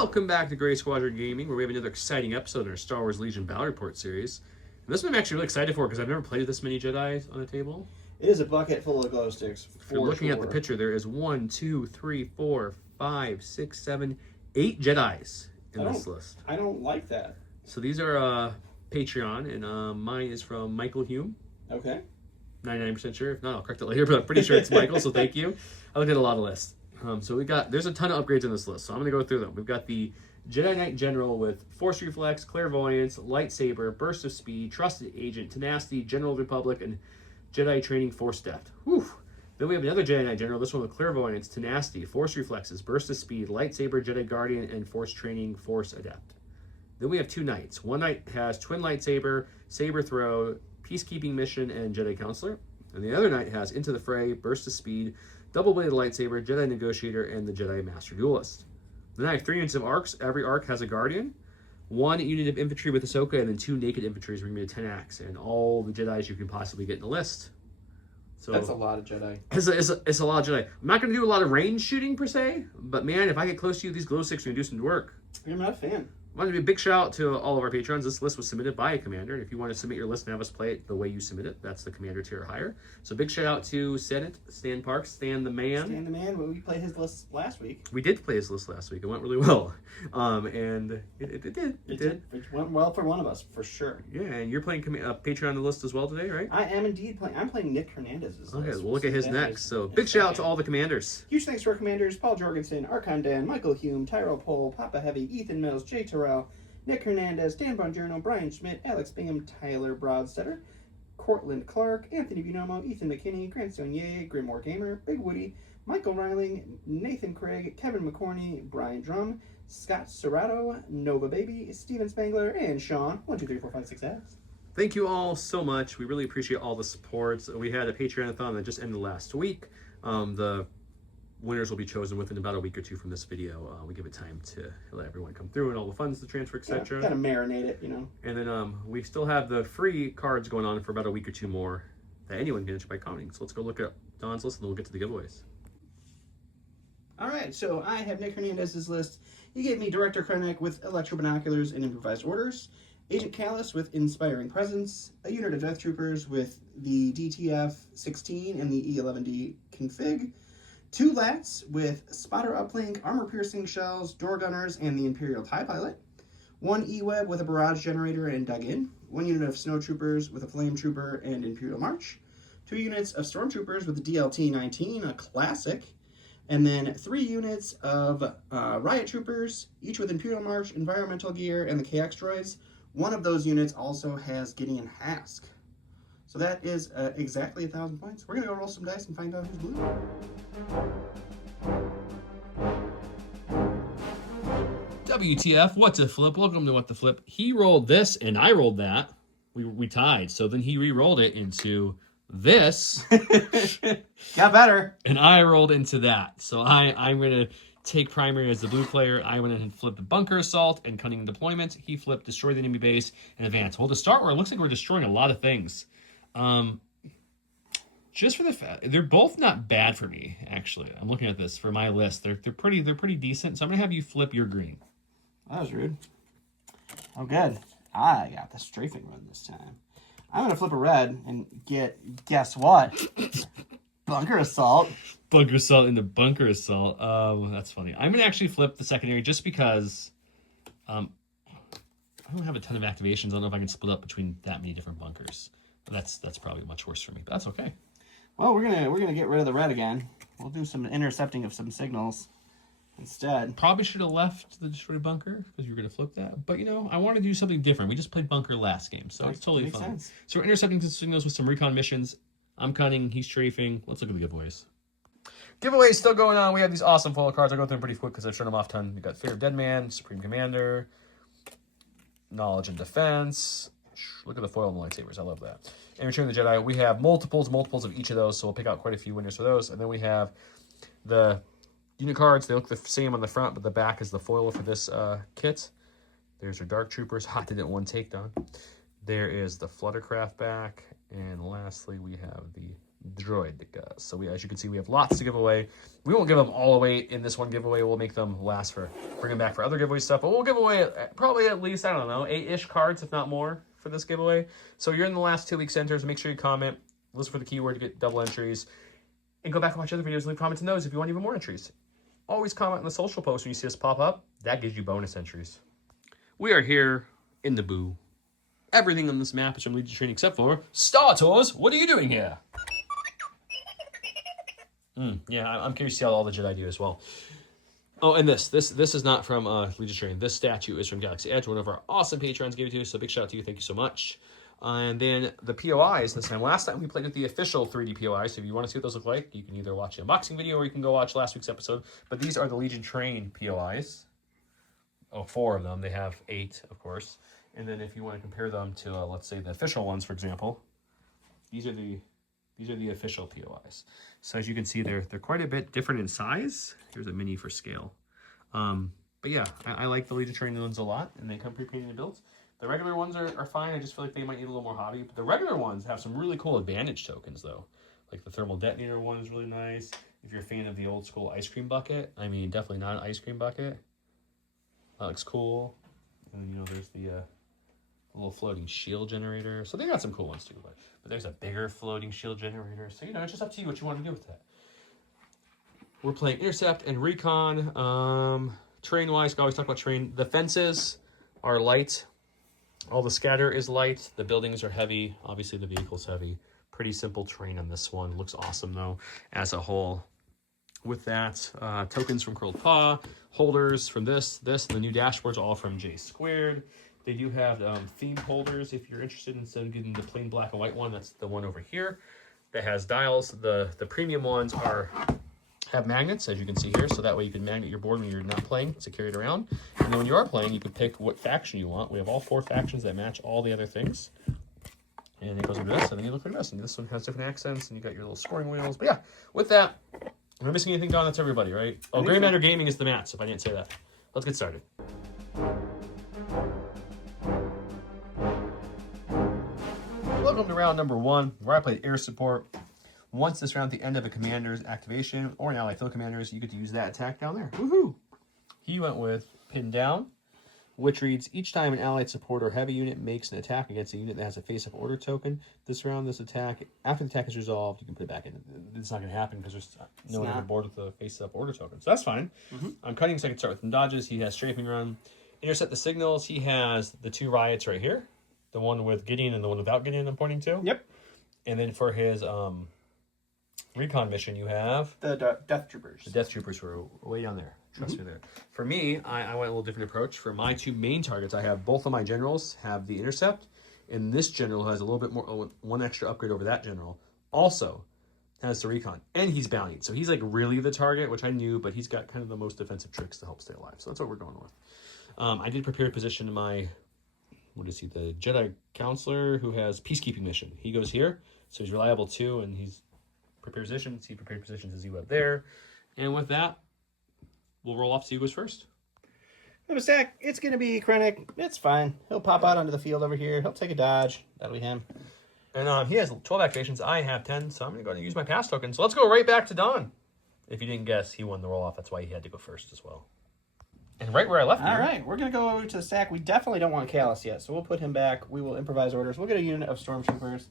Welcome back to Gray Squadron Gaming, where we have another exciting episode in our Star Wars Legion Battle Report series. And this one I'm actually really excited for because I've never played this many Jedi on a table. It is a bucket full of glow sticks. If you're looking at the picture, there is 1, 2, 3, 4, 5, 6, 7, 8 Jedis in this list. I don't like that. So these are Patreon, and mine is from Michael Hume. Okay. 99% sure. If not, I'll correct it later, but I'm pretty sure it's Michael, so thank you. I looked at a lot of lists. So there's a ton of upgrades in this list, so I'm going to go through them. We've got the Jedi Knight General with Force Reflex, Clairvoyance, Lightsaber, Burst of Speed, Trusted Agent, Tenacity, General Republic, and Jedi Training Force Depth. Whew. Then we have another Jedi Knight General, this one with Clairvoyance, Tenacity, Force Reflexes, Burst of Speed, Lightsaber, Jedi Guardian, and Force Training Force Adept. Then we have two Knights. One Knight has Twin Lightsaber, Saber Throw, Peacekeeping Mission, and Jedi Counselor. And the other Knight has Into the Fray, Burst of Speed, Double-Bladed Lightsaber, Jedi Negotiator, and the Jedi Master Duelist. Then I have 3 units of arcs. Every arc has a Guardian. 1 unit of infantry with Ahsoka, and then 2 naked infantry bring me to 10 acts, and all the Jedis you can possibly get in the list. So that's a lot of Jedi. It's a lot of Jedi. I'm not going to do a lot of range shooting per se, but man, if I get close to you, these glow sticks are going to do some work. You're not a fan. I want to be a big shout out to all of our patrons. This list was submitted by a commander, and if you want to submit your list and have us play it the way you submit it, that's the commander tier or higher. So big shout out to Senate, Stan Parks, Stan the Man. Stan the Man, we played his list last week. We did play his list last week. It went really well. And it did. It did. It went well for one of us, for sure. Yeah, and you're playing Patreon on the list as well today, right? I am indeed playing. I'm playing Nick Hernandez's Okay, list. we'll look at his next. So big shout out to all the commanders. Huge thanks to our commanders, Paul Jorgensen, Archon Dan, Michael Hume, Tyrell Pohl, Papa Heavy, Ethan Mills, Jay Terrell, Nick Hernandez, Dan Bongiorno, Brian Schmidt, Alex Bingham, Tyler Broadstetter, Cortland Clark, Anthony Bunomo, Ethan McKinney, Grant Sonier, Grimoire Gamer, Big Woody, Michael Reiling, Nathan Craig, Kevin McCorney, Brian Drum, Scott Serrato, Nova Baby, Steven Spangler, and Sean. 1, 2, 3, 4, 5, 6 X. Thank you all so much. We really appreciate all the support. We had a Patreon-a-thon that just ended last week. The winners will be chosen within about a week or 2 from this video. We give it time to let everyone come through and all the funds to transfer, etc. Yeah, gotta marinate it, you know. And then we still have the free cards going on for about a week or 2 more that anyone can enter by commenting. So let's go look at Don's list and then we'll get to the giveaways. All right, so I have Nick Hernandez's list. He gave me Director Krennic with Electro Binoculars and Improvised Orders, Agent Callus with Inspiring Presence, a unit of Death Troopers with the DTF-16 and the E11D config, 2 Lats with Spotter Uplink, Armor-Piercing Shells, Door Gunners, and the Imperial TIE Pilot, 1 E-Web with a Barrage Generator and Dug-In, 1 unit of Snowtroopers with a Flame Trooper and Imperial March, 2 units of Stormtroopers with the DLT-19, a classic, and then 3 units of Riot Troopers, each with Imperial March, Environmental Gear, and the KX Droids. One of those units also has Gideon Hask. So that is exactly 1,000 points. We're going to go roll some dice and find out who's blue. WTF, What to Flip? Welcome to What to Flip. He rolled this and I rolled that. We tied. So then he re-rolled it into this. Got better. And I rolled into that. So I'm going to take primary as the blue player. I went and flipped Bunker Assault and Cunning Deployment. He flipped Destroy the Enemy Base and Advance. Well, to start where it looks like we're destroying a lot of things. Just for the fact, they're both not bad for me, actually. I'm looking at this for my list. They're pretty decent. So I'm going to have you flip your green. That was rude. Oh, good. I got the strafing run this time. I'm going to flip a red and get, guess what? Bunker Assault. Bunker Assault into Bunker Assault. That's funny. I'm going to actually flip the secondary just because I don't have a ton of activations. I don't know if I can split up between that many different bunkers. But that's probably much worse for me. But that's okay. Well, we're gonna get rid of the red again. We'll do some intercepting of some signals instead. Probably should have left the destroyed bunker because you were going to flip that. But, I want to do something different. We just played bunker last game, so it's totally fun. Sense. So we're intercepting some signals with some recon missions. I'm cunning, he's strafing. Let's look at the giveaways. Giveaways still going on. We have these awesome foil cards. I'll go through them pretty quick because I've shown them off a ton. We got Fear of Dead Man, Supreme Commander, Knowledge and Defense. Look at the foil and the lightsabers. I love that. And Return of the Jedi. We have multiples of each of those, so we'll pick out quite a few winners for those. And then we have the unit cards. They look the same on the front, but the back is the foil for this kit. There's our Dark Troopers. Hot did it one takedown. There is the Fluttercraft back. And lastly, we have the Droideka. So as you can see, we have lots to give away. We won't give them all away in this one giveaway. We'll make them last for, bring them back for other giveaway stuff. But we'll give away probably at least, I don't know, 8-ish cards, if not more, for this giveaway. So you're in the last 2 week centers. Make sure you comment, listen for the keyword to get double entries, and go back and watch other videos. Leave comments in those if you want even more entries. Always comment on the social post when you see us pop up. That gives you bonus entries. We are here in the Boo. Everything on this map is from Legion Training except for Star Tours. What are you doing here? Yeah, I'm curious to see how all the Jedi do as well. Oh, and this is not from Legion Training. This statue is from Galaxy Edge. One of our awesome patrons gave it to us, so big shout out to you. Thank you so much. And then the POIs this time. Last time we played with the official 3D POIs, so if you want to see what those look like, you can either watch the unboxing video or you can go watch last week's episode. But these are the Legion Train POIs. Oh, 4 of them. They have 8, of course. And then if you want to compare them to, let's say, the official ones, for example, these are the official POIs. So as you can see, they're quite a bit different in size. Here's a mini for scale. But yeah, I like the Legion Train ones a lot, and they come pre-painted and built. The regular ones are fine. I just feel like they might need a little more hobby. But the regular ones have some really cool advantage tokens, though. Like the thermal detonator one is really nice. If you're a fan of the old school ice cream bucket, I mean, definitely not an ice cream bucket. That looks cool. And you know, there's the little floating shield generator. So they got some cool ones too. But there's a bigger floating shield generator. So, you know, it's just up to you what you want to do with that. We're playing Intercept and Recon. Terrain-wise, I always talk about terrain. The fences are light. All the scatter is light. The buildings are heavy. Obviously, the vehicle's heavy. Pretty simple terrain on this one. Looks awesome, though, as a whole. With that, tokens from Curled Paw, holders from this, and the new dashboards all from J Squared. They do have themed holders if you're interested. Instead of getting the plain black and white one, that's the one over here that has dials. The premium ones have magnets, as you can see here, so that way you can magnet your board when you're not playing to carry it around. And then when you are playing, you can pick what faction you want. We have all 4 factions that match all the other things. And it goes into this, and then you look like this. And this one has different accents, and you got your little scoring wheels. But yeah, with that, am I missing anything, Don? That's everybody, right? Oh, Gray Matter Gaming is the mats, if I didn't say that. Let's get started. Welcome to round number 1, where I play air support. Once this round, at the end of a commander's activation or an ally field commander's, you get to use that attack down there. Woohoo! He went with Pin Down, which reads, each time an allied support or heavy unit makes an attack against a unit that has a face-up order token, this round, this attack, after the attack is resolved, you can put it back in. It's not going to happen because there's no one on the board with a face-up order token. So that's fine. I'm cutting, so I can start with some dodges. He has strafing run. Intercept the signals. He has the 2 riots right here. The one with Gideon and the one without Gideon I'm pointing to. Yep. And then for his recon mission, you have The Death Troopers. The Death Troopers were way down there. Trust me there. For me, I went a little different approach. For my 2 main targets, I have both of my generals have the Intercept, and this general has a little bit more, 1 extra upgrade over that general. Also has the recon, and he's bountied. So he's like really the target, which I knew, but he's got kind of the most defensive tricks to help stay alive. So that's what we're going with. I did prepare position my, what is he, the Jedi Counselor who has Peacekeeping mission. He goes here, so he's reliable too, and he's prepared positions. He prepared positions as he went there. And with that, we'll roll off. See who goes first. Number stack, it's going to be Krennic. It's fine. He'll pop out onto the field over here. He'll take a dodge. That'll be him. And he has 12 activations. I have 10, so I'm going to go ahead and use my pass token. So let's go right back to Don. If you didn't guess, he won the roll off. That's why he had to go first as well. And right where I left you. All right, we're going to go over to the stack. We definitely don't want Callus yet, so we'll put him back. We will improvise orders. We'll get a unit of Stormtroopers.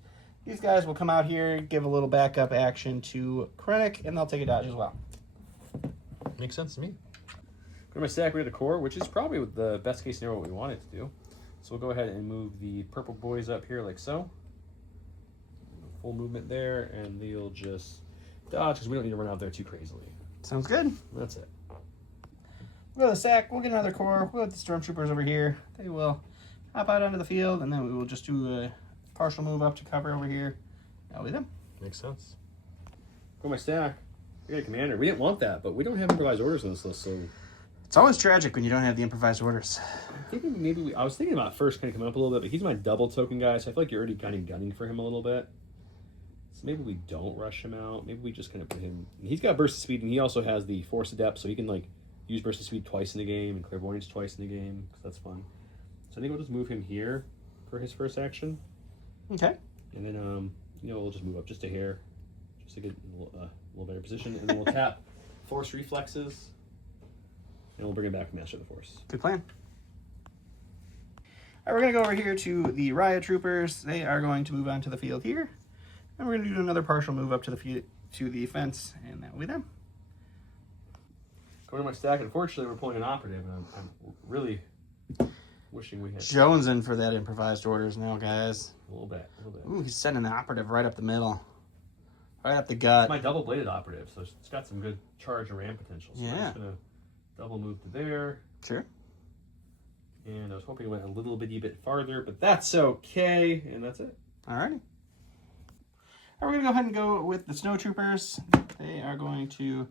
These guys will come out here, give a little backup action to Krennic, and they'll take a dodge as well. Makes sense to me. Go to my stack, we have the core, which is probably the best case scenario what we wanted to do. So we'll go ahead and move the purple boys up here like so. Full movement there, and they'll just dodge because we don't need to run out there too crazily. Sounds good. That's it. We'll go to the stack. We'll get another core. We'll have the Stormtroopers over here. They will hop out onto the field, and then we will just do a partial move up to cover over here. That'll be them. Makes sense. Go to my stack. We got a commander. We didn't want that, but we don't have improvised orders on this list, so... It's always tragic when you don't have the improvised orders. I think maybe I was thinking about first kind of coming up a little bit, but he's my double token guy, so I feel like you're already kind of gunning for him a little bit. So maybe we don't rush him out. Maybe we just kind of put him... He's got burst of speed, and he also has the Force Adept, so he can like use burst of speed twice in the game and clairvoyance twice in the game, because that's fun. So I think we'll just move him here for his first action. Okay. And then, we'll just move up just a hair. just to get a little better position. And then we'll tap Force Reflexes, and we'll bring it back from Master of the Force. Good plan. All right, we're going to go over here to the Riot Troopers. They are going to move onto the field here. And we're going to do another partial move up to the fence, and that will be them. Going to my stack, unfortunately, we're pulling an operative, and I'm really wishing we had Jonesing for that improvised orders now, guys. a little bit. Ooh, he's sending the operative right up the middle. Right up the gut. It's my double-bladed operative, so it's got some good charge and ram potential. So I'm just going to double move to there. Sure. And I was hoping it went a little bitty bit farther, but that's okay, and that's it. Alrighty. All right, we're going to go ahead and go with the Snow Troopers. They are going to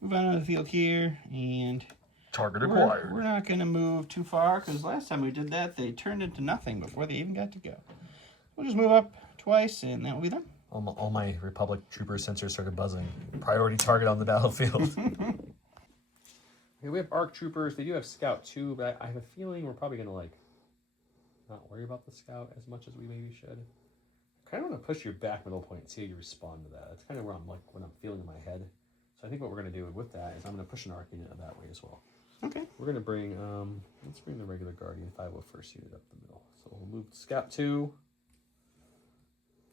move on to the field here, and Target we're not going to move too far, because last time we did that, they turned into nothing before they even got to go. We'll just move up twice, and that will be them. All my Republic Trooper sensors started buzzing. Priority target on the battlefield. Okay, we have ARC Troopers. They do have Scout too, but I have a feeling we're probably going to not worry about the Scout as much as we maybe should. I kind of want to push your back middle point and see how you respond to that. That's kind of where I'm what I'm feeling in my head. So I think what we're going to do with that is I'm going to push an ARC unit that way as well. Okay. We're going to bring, let's bring the regular Guardian 501st unit up the middle. So we'll move Scout 2.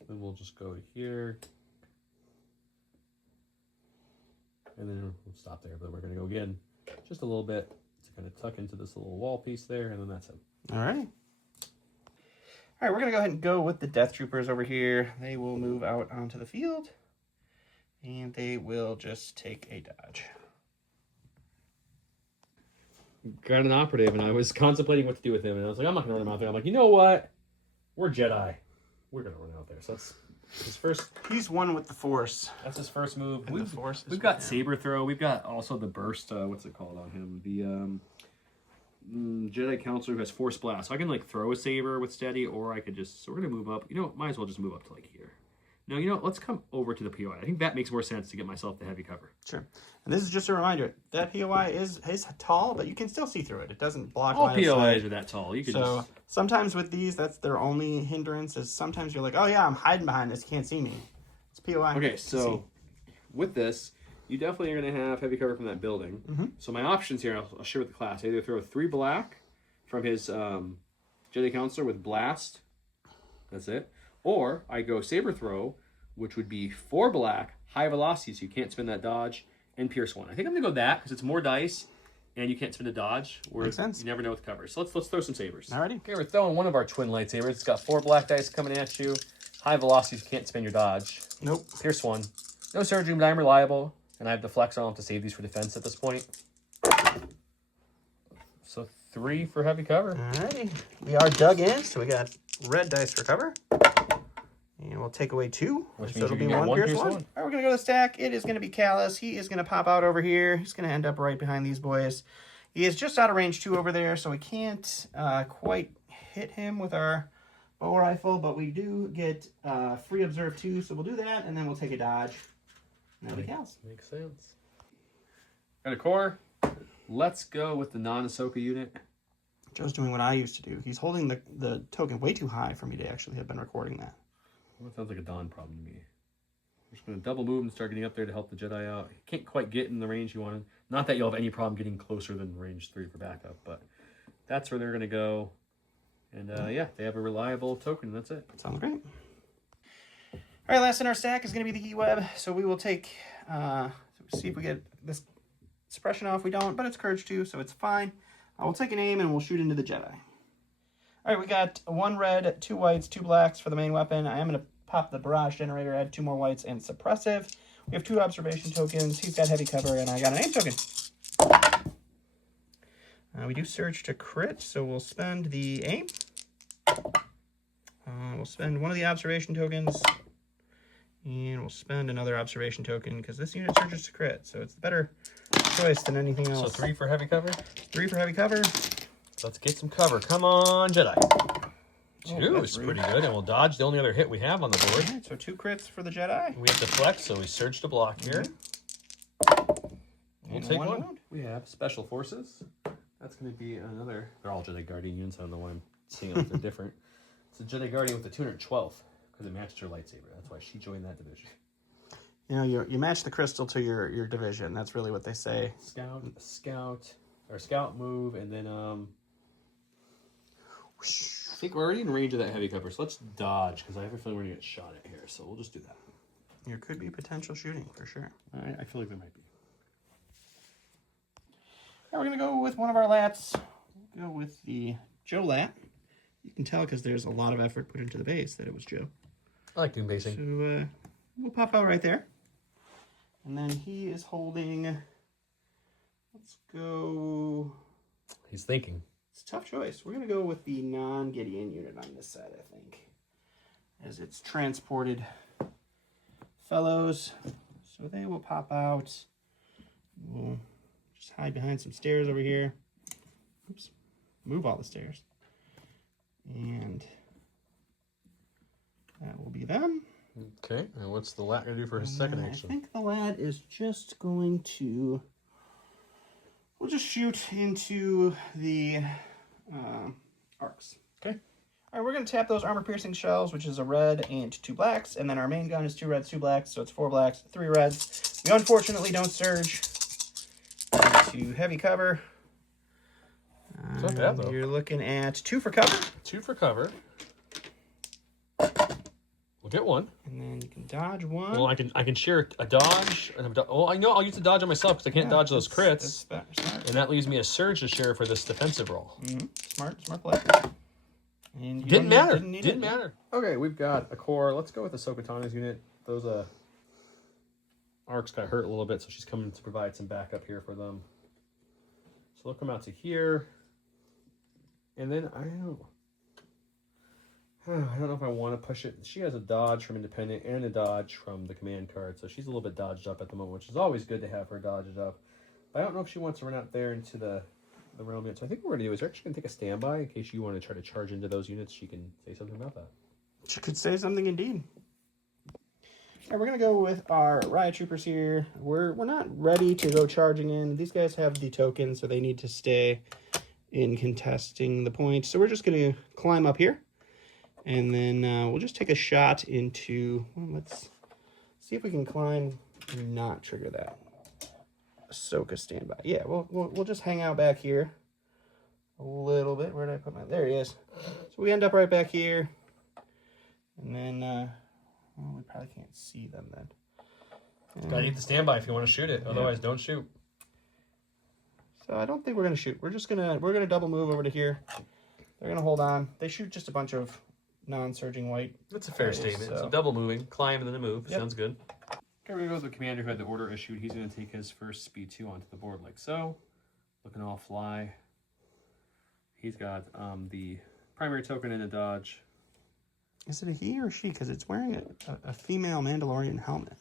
Then we'll just go to here. And then we'll stop there, but we're going to go again just a little bit to kind of tuck into this little wall piece there, and then that's it. All right. All right, we're going to go ahead and go with the Death Troopers over here. They will move out onto the field, and they will just take a dodge. Got an operative, and I was contemplating what to do with him, and I was like, I'm not going to run him out there. I'm like, you know what? We're Jedi. We're going to run out there. So that's his first. He's one with the Force. That's his first move. And the Force is We've got with him. Saber Throw. We've got also the Burst. What's it called on him? The Jedi Counselor who has Force Blast. So I can throw a saber with steady, or I could just. So we're gonna move up. You know what? Might as well just move up to here. No, you know what? Let's come over to the POI. I think that makes more sense to get myself the heavy cover. Sure. And this is just a reminder that POI is tall, but you can still see through it. It doesn't block All line of POIs sight. are that tall. You could So just. sometimes with these, that's their only hindrance. Is sometimes you're like, oh yeah, I'm hiding behind this, you can't see me. It's POI. Okay, so with this, you definitely are going to have heavy cover from that building. Mm-hmm. So my options here, I'll share with the class. I either throw 3 black from his Jedi Counselor with Blast. That's it. Or I go Saber Throw, which would be 4 black, high velocity, so you can't spin that dodge, and Pierce 1. I think I'm going to go that, because it's more dice, and you can't spin a dodge, where Makes sense. you never know with cover. So let's throw some sabers. Alrighty. Okay, we're throwing one of our twin lightsabers. It's got 4 black dice coming at you. High velocities, can't spin your dodge. Nope. Pierce 1. No surgery, but I'm reliable, and I have Deflex. I don't have to save these for defense at this point. So 3 for heavy cover. Alrighty. We are dug in, so we got red dice for cover. And we'll take away 2. Which so means it'll you be can get 1 one Pierce Pierce 1. one. Alright, we're going to go to the stack. It is going to be Callus. He is going to pop out over here. He's going to end up right behind these boys. He is just out of range 2 over there, so we can't quite hit him with our bow rifle, but we do get free observe 2, so we'll do that, and then we'll take a dodge. And that'll be Callus. Makes sense. Got a core. Let's go with the non-Ahsoka unit. Joe's doing what I used to do. He's holding the token way too high for me to actually have been recording that. Well, that sounds like a Dawn problem to me. I'm just going to double move and start getting up there to help the Jedi out. You can't quite get in the range you wanted. Not that you'll have any problem getting closer than range 3 for backup, but that's where they're going to go. And yeah, they have a reliable token, and that's it. Sounds great. All right, last in our stack is going to be the E-Web. So we will take, see if we get this suppression off. We don't, but it's Courage 2, so it's fine. We'll take an aim and we'll shoot into the Jedi. All right, we got 1 red, 2 whites, 2 blacks for the main weapon. I am going to pop the barrage generator, add 2 more whites, and suppressive. We have 2 observation tokens. He's got heavy cover, and I got an aim token. We do surge to crit, so we'll spend the aim. We'll spend 1 of the observation tokens, and we'll spend another observation token because this unit surges to crit, so it's the better choice than anything else. So 3 for heavy cover? 3 for heavy cover. Let's get some cover. Come on, Jedi. 2 that's is rude. pretty good, and we'll dodge the only other hit we have on the board. All right, so 2 crits for the Jedi. We have to flex, so we surge to block here. We'll And take 1 1. wound. We have Special Forces. That's going to be another... They're all Jedi Guardian units. I don't know why I'm seeing them if they're different. It's a Jedi Guardian with the 212th, because it matched her lightsaber. That's why she joined that division. You know, you match the crystal to your division. That's really what they say. Scout move, and then I think we're already in range of that heavy cover, so let's dodge because I have a feeling we're gonna get shot at here. So we'll just do that. There could be potential shooting for sure. All right, I feel like there might be. Now we're gonna go with one of our lats. We'll go with the Joe lat. You can tell because there's a lot of effort put into the base that it was Joe. I like doing basing. So we'll pop out right there. And then he is holding, let's go. He's thinking. It's a tough choice. We're going to go with the non-Gideon unit on this side, I think. As it's transported fellows. So they will pop out. We'll just hide behind some stairs over here. Oops. Move all the stairs. And that will be them. Okay, and what's the lad going to do for his second action? I think the lad is just going to... We'll just shoot into the arcs. Okay. All right, we're going to tap those armor-piercing shells, which is a red and 2 blacks, and then our main gun is 2 reds, 2 blacks, so it's 4 blacks, 3 reds. We unfortunately don't surge into heavy cover. It's not bad, though. You're looking at 2 for cover. 2 for cover. We'll get 1. And then you can dodge 1. Well, I can share a dodge. Oh, I know I'll use the dodge on myself because I can't dodge those crits. That's smart. And that leaves me a surge to share for this defensive roll. Smart play. And Didn't matter. Didn't Didn't matter. Okay, we've got a core. Let's go with the Ahsoka unit. Those arcs got hurt a little bit, so she's coming to provide some backup here for them. So they'll come out to here. And then I don't know if I want to push it. She has a dodge from Independent and a dodge from the command card, so she's a little bit dodged up at the moment, which is always good to have her dodged up. But I don't know if she wants to run out there into the realm yet. So I think what we're going to do is we're actually going to take a standby in case you want to try to charge into those units. She can say something about that. She could say something indeed. All right, we're going to go with our riot troopers here. We're not ready to go charging in. These guys have the token, so they need to stay in contesting the point. So we're just going to climb up here. And then we'll just take a shot into... Well, let's see if we can climb and not trigger that. Ahsoka standby. Yeah, we'll just hang out back here a little bit. Where did I put my... There he is. So we end up right back here. And then... well, we probably can't see them then. Gotta need the standby if you want to shoot it. Otherwise, don't shoot. So I don't think we're gonna shoot. We're gonna double move over to here. They're gonna hold on. They shoot just a bunch of non-surging white. That's a fair statement. So double moving, climb and then a move. Yep. Sounds good. Okay, we're gonna go with the commander who had the order issued. He's gonna take his first speed 2 onto the board like so. Looking all fly. He's got the primary token and a dodge. Is it a he or she? Because it's wearing a female Mandalorian helmet.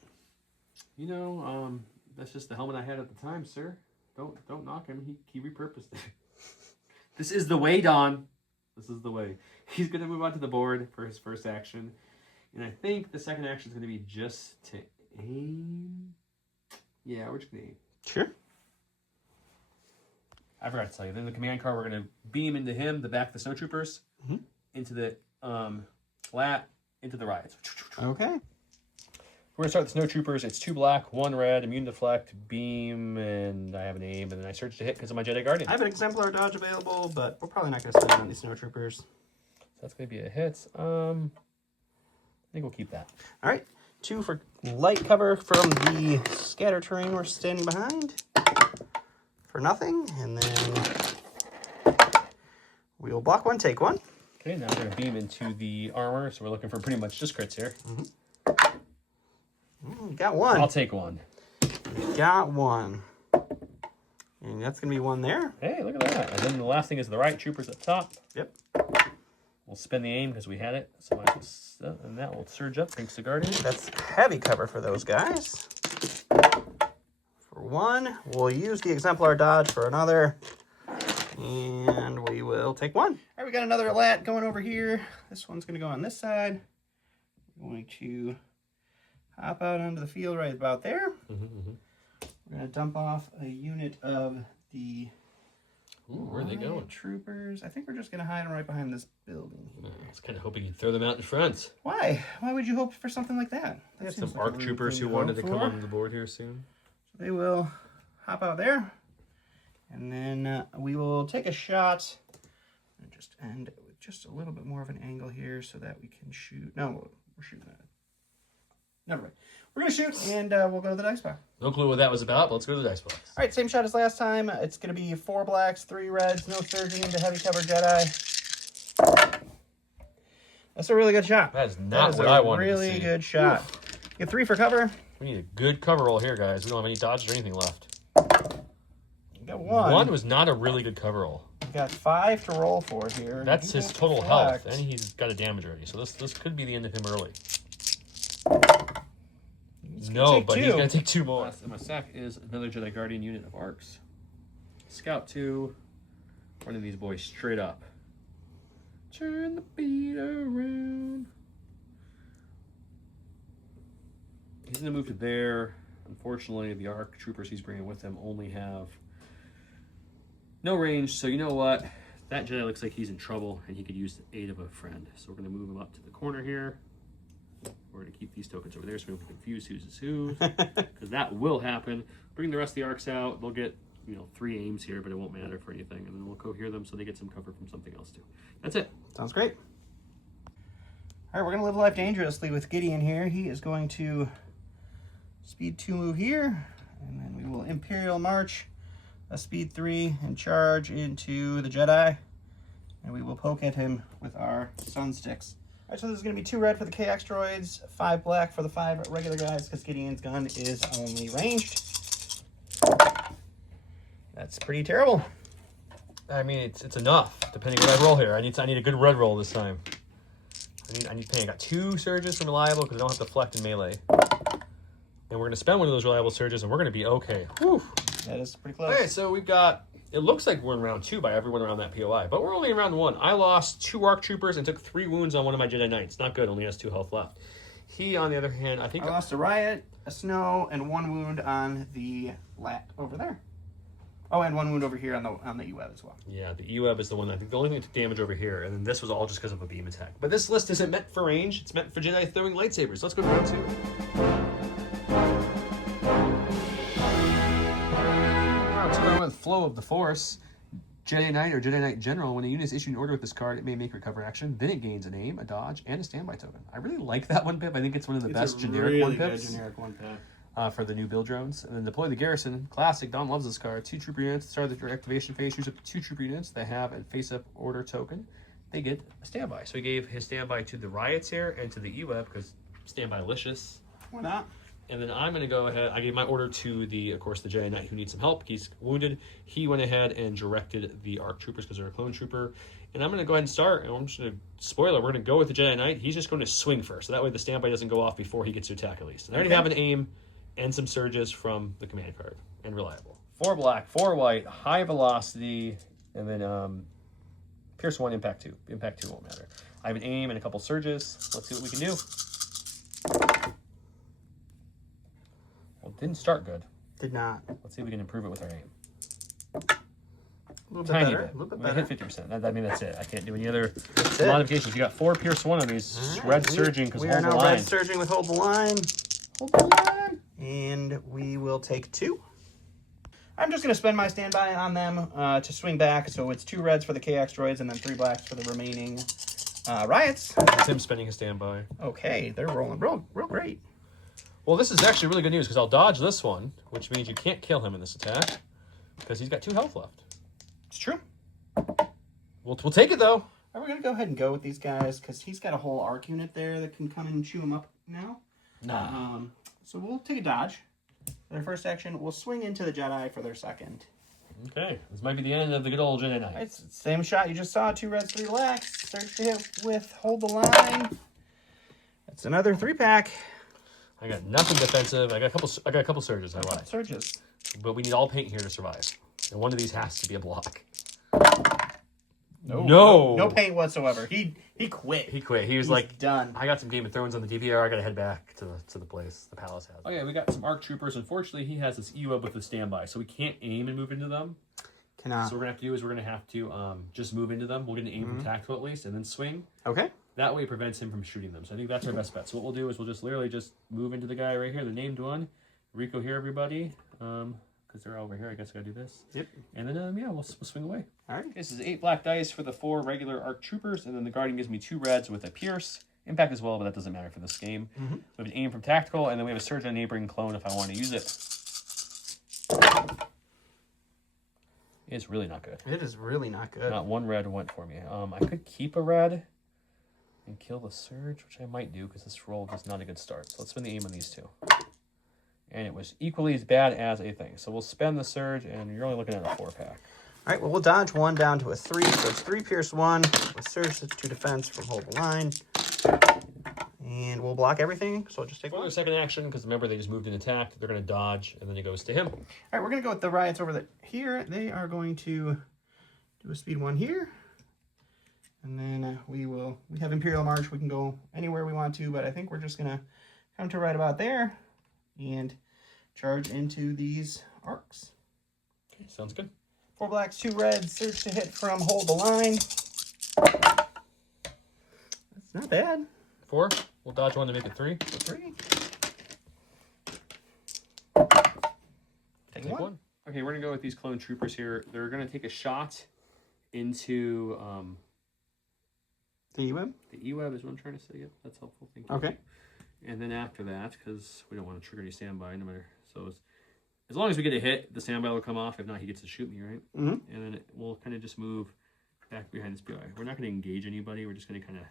You know, that's just the helmet I had at the time, sir. Don't knock him. He repurposed it. This is the way, Don. This is the way. He's going to move on to the board for his first action. And I think the second action is going to be just to aim. Yeah, we're just going to aim. Sure. I forgot to tell you. Then the command card, we're going to beam into him, the back of the snowtroopers, into the lat, into the riots. Okay. We're going to start the snowtroopers. It's 2 black, 1 red, immune deflect, beam, and I have an aim, and then I search to hit because of my Jedi Guardian. I have an exemplar dodge available, but we're probably not going to spend it on these snowtroopers. So that's going to be a hit. I think we'll keep that. All right. 2 for light cover from the scatter terrain we're standing behind. For nothing. And then we'll block 1, take 1. Okay, now we're going to beam into the armor, so we're looking for pretty much just crits here. Got 1. I'll take 1. Got 1. And that's going to be 1 there. Hey, look at that. And then the last thing is the right troopers up top. Yep. We'll spin the aim because we had it. So and that will surge up thanks to Guardian. That's heavy cover for those guys. For 1, we'll use the exemplar dodge for another. And we will take 1. All right, we got another lat going over here. This one's going to go on this side. We're going to hop out onto the field right about there. We're going to dump off a unit of the Ooh, where are they going? Troopers. I think we're just going to hide them right behind this building. I was kind of hoping you'd throw them out in front. Why? Why would you hope for something like that? I got seems some like a ARC rude troopers thing who wanted to hope come for. onto the board here soon. So they will hop out there. And then we will take a shot and just end with just a little bit more of an angle here so that we can shoot. No, we're shooting that. Never mind. We're going to shoot and we'll go to the dice box. No clue what that was about, but let's go to the dice box. All right, same shot as last time. It's going to be 4 blacks, 3 reds, no surging into heavy cover Jedi. That's a really good shot. That is not what I wanted to see. Really good shot. Get 3 for cover. We need a good cover roll here, guys. We don't have any dodges or anything left. You got 1. 1 was not a really good cover roll. You got 5 to roll for here. That's his total health, and he's got a damage already. So this could be the end of him early. No, but he's going to take 2 more. My sack is another Jedi Guardian unit of ARCs. Scout 2. Running these boys straight up. Turn the beat around. He's going to move to there. Unfortunately, the ARC troopers he's bringing with him only have no range. So you know what? That Jedi looks like he's in trouble, and he could use the aid of a friend. So we're going to move him up to the corner here. We're going to keep these tokens over there so we don't get confused who's is who. Because that will happen. Bring the rest of the ARCs out. They'll get 3 aims here, but it won't matter for anything. And then we'll cohere them so they get some cover from something else too. That's it. Sounds great. All right, we're going to live life dangerously with Gideon here. He is going to speed 2 move here, and then we will Imperial March a speed 3 and charge into the Jedi, and we will poke at him with our Sun Sticks. All right, so this is going to be 2 red for the KX droids, 5 black for the 5 regular guys, because Gideon's gun is only ranged. That's pretty terrible. I mean, it's enough, depending what I roll here. I need a good red roll this time. I need pain. I got 2 surges from reliable because I don't have to deflect in melee. And we're going to spend one of those reliable surges, and we're going to be okay. Whew. That is pretty close. Okay, so we've got... It looks like we're in round 2 by everyone around that POI, but we're only in round 1. I lost 2 ARC troopers and took 3 wounds on one of my Jedi Knights. Not good, only has 2 health left. He, on the other hand, I lost a Riot, a Snow, and 1 wound on the Lat over there. Oh, and 1 wound over here on the UWeb as well. Yeah, the UWeb is the one I think the only thing that took damage over here, and then this was all just because of a beam attack. But this list isn't meant for range; it's meant for Jedi throwing lightsabers. Let's go to round 2. Round 2, I went with Flow of the Force. Jedi Knight or Jedi Knight General. When a unit is issued an order with this card, it may make recover action. Then it gains an aim, a dodge, and a standby token. I really like that one pip. I think it's one of the best generic one pips. Good generic one pip. For the new build drones. And then deploy the garrison. Classic, Don loves this card. 2 trooper units. Start of their activation phase. Use up to 2 trooper units that have a face-up order token. They get a standby. So he gave his standby to the riots here and to the EWEB because standby-licious. Why not? And then I'm going to go ahead. I gave my order to of course, the Jedi Knight who needs some help. He's wounded. He went ahead and directed the ARC troopers because they're a clone trooper. And I'm going to go ahead and start. And I'm just going to, spoiler, we're going to go with the Jedi Knight. He's just going to swing first. So that way the standby doesn't go off before he gets to attack at least. And I already have an aim and some surges from the command card, and reliable. 4 black, 4 white, high velocity, and then Pierce 1, Impact 2. Impact 2 won't matter. I have an aim and a couple surges. Let's see what we can do. Well, it didn't start good. Did not. Let's see if we can improve it with our aim. A little bit Tiny better. bit. A little bit We better. hit 50%. I mean, that's it. I can't do any other That's it. modifications. You got 4 Pierce 1 on these. Red surging because we hold are the now line. red surging with hold the line. Hold the line. And we will take 2. I'm just going to spend my standby on them to swing back. So it's 2 reds for the KX droids and then 3 blacks for the remaining riots. That's him spending his standby. Okay, they're rolling real great. Well, this is actually really good news because I'll dodge this one, which means you can't kill him in this attack because he's got 2 health left. It's true. We'll take it, though. We're going to go ahead and go with these guys because he's got a whole ARC unit there that can come in and chew him up now. Nah. So we'll take a dodge. For their first action, we'll swing into the Jedi for their second. Okay, this might be the end of the good old Jedi Knight. It's the same shot you just saw. 2 reds, 3 blacks. Search to hit with hold the line. That's another 3-pack. I got nothing defensive. I got a couple surges. I lied. Surges. But we need all paint here to survive, and one of these has to be a block. No paint whatsoever. He quit. He quit. He was He's like, done. I got some Game of Thrones on the DVR. I got to head back to the place the palace has. Oh yeah, we got some ARC troopers. Unfortunately, he has this EWEB with the standby, so we can't aim and move into them. Cannot. So what we're gonna have to do is we're gonna have to just move into them. We'll get an aim from tactical at least, and then swing. Okay. That way it prevents him from shooting them. So I think that's our best bet. So what we'll do is we'll just literally just move into the guy right here, the named one. Rico here, everybody. Because they're over here, I guess I gotta do this. Yep. And then, yeah, we'll swing away. All right. This is 8 black dice for the 4 regular ARC troopers, and then the Guardian gives me 2 reds with a Pierce. Impact as well, but that doesn't matter for this game. We have an aim from tactical, and then we have a surge on neighboring clone if I want to use it. It's really not good. It is really not good. Not 1 red went for me. I could keep a red and kill the surge, which I might do because this roll is not a good start. So let's spend the aim on these 2. And it was equally as bad as a thing. So we'll spend the surge, and you're only looking at a 4-pack. All right, well, we'll dodge 1 down to a 3. So it's 3 Pierce 1 with surge to 2 defense from hold the line. And we'll block everything, so I'll just take For 1. their second action, because remember they just moved in attack, they're going to dodge, and then it goes to him. All right, we're going to go with the Riots over here. They are going to do a speed 1 here. And then we have Imperial March. We can go anywhere we want to, but I think we're just going to come to right about there and charge into these arcs. Okay, sounds good. 4 blacks, 2 reds, surge to hit from hold the line. That's not bad. 4. We'll dodge 1 to make it 3. 3. Take 1. Okay, we're going to go with these clone troopers here. They're going to take a shot into The UM? the E-Web is what I'm trying to say. Yep, that's helpful. Thank you. Okay. And then after that, because we don't want to trigger any standby, no matter. So as long as we get a hit, the standby will come off. If not, he gets to shoot me, right? Mm-hmm. And then we'll kind of just move back behind this PI. We're not going to engage anybody. We're just going to kind of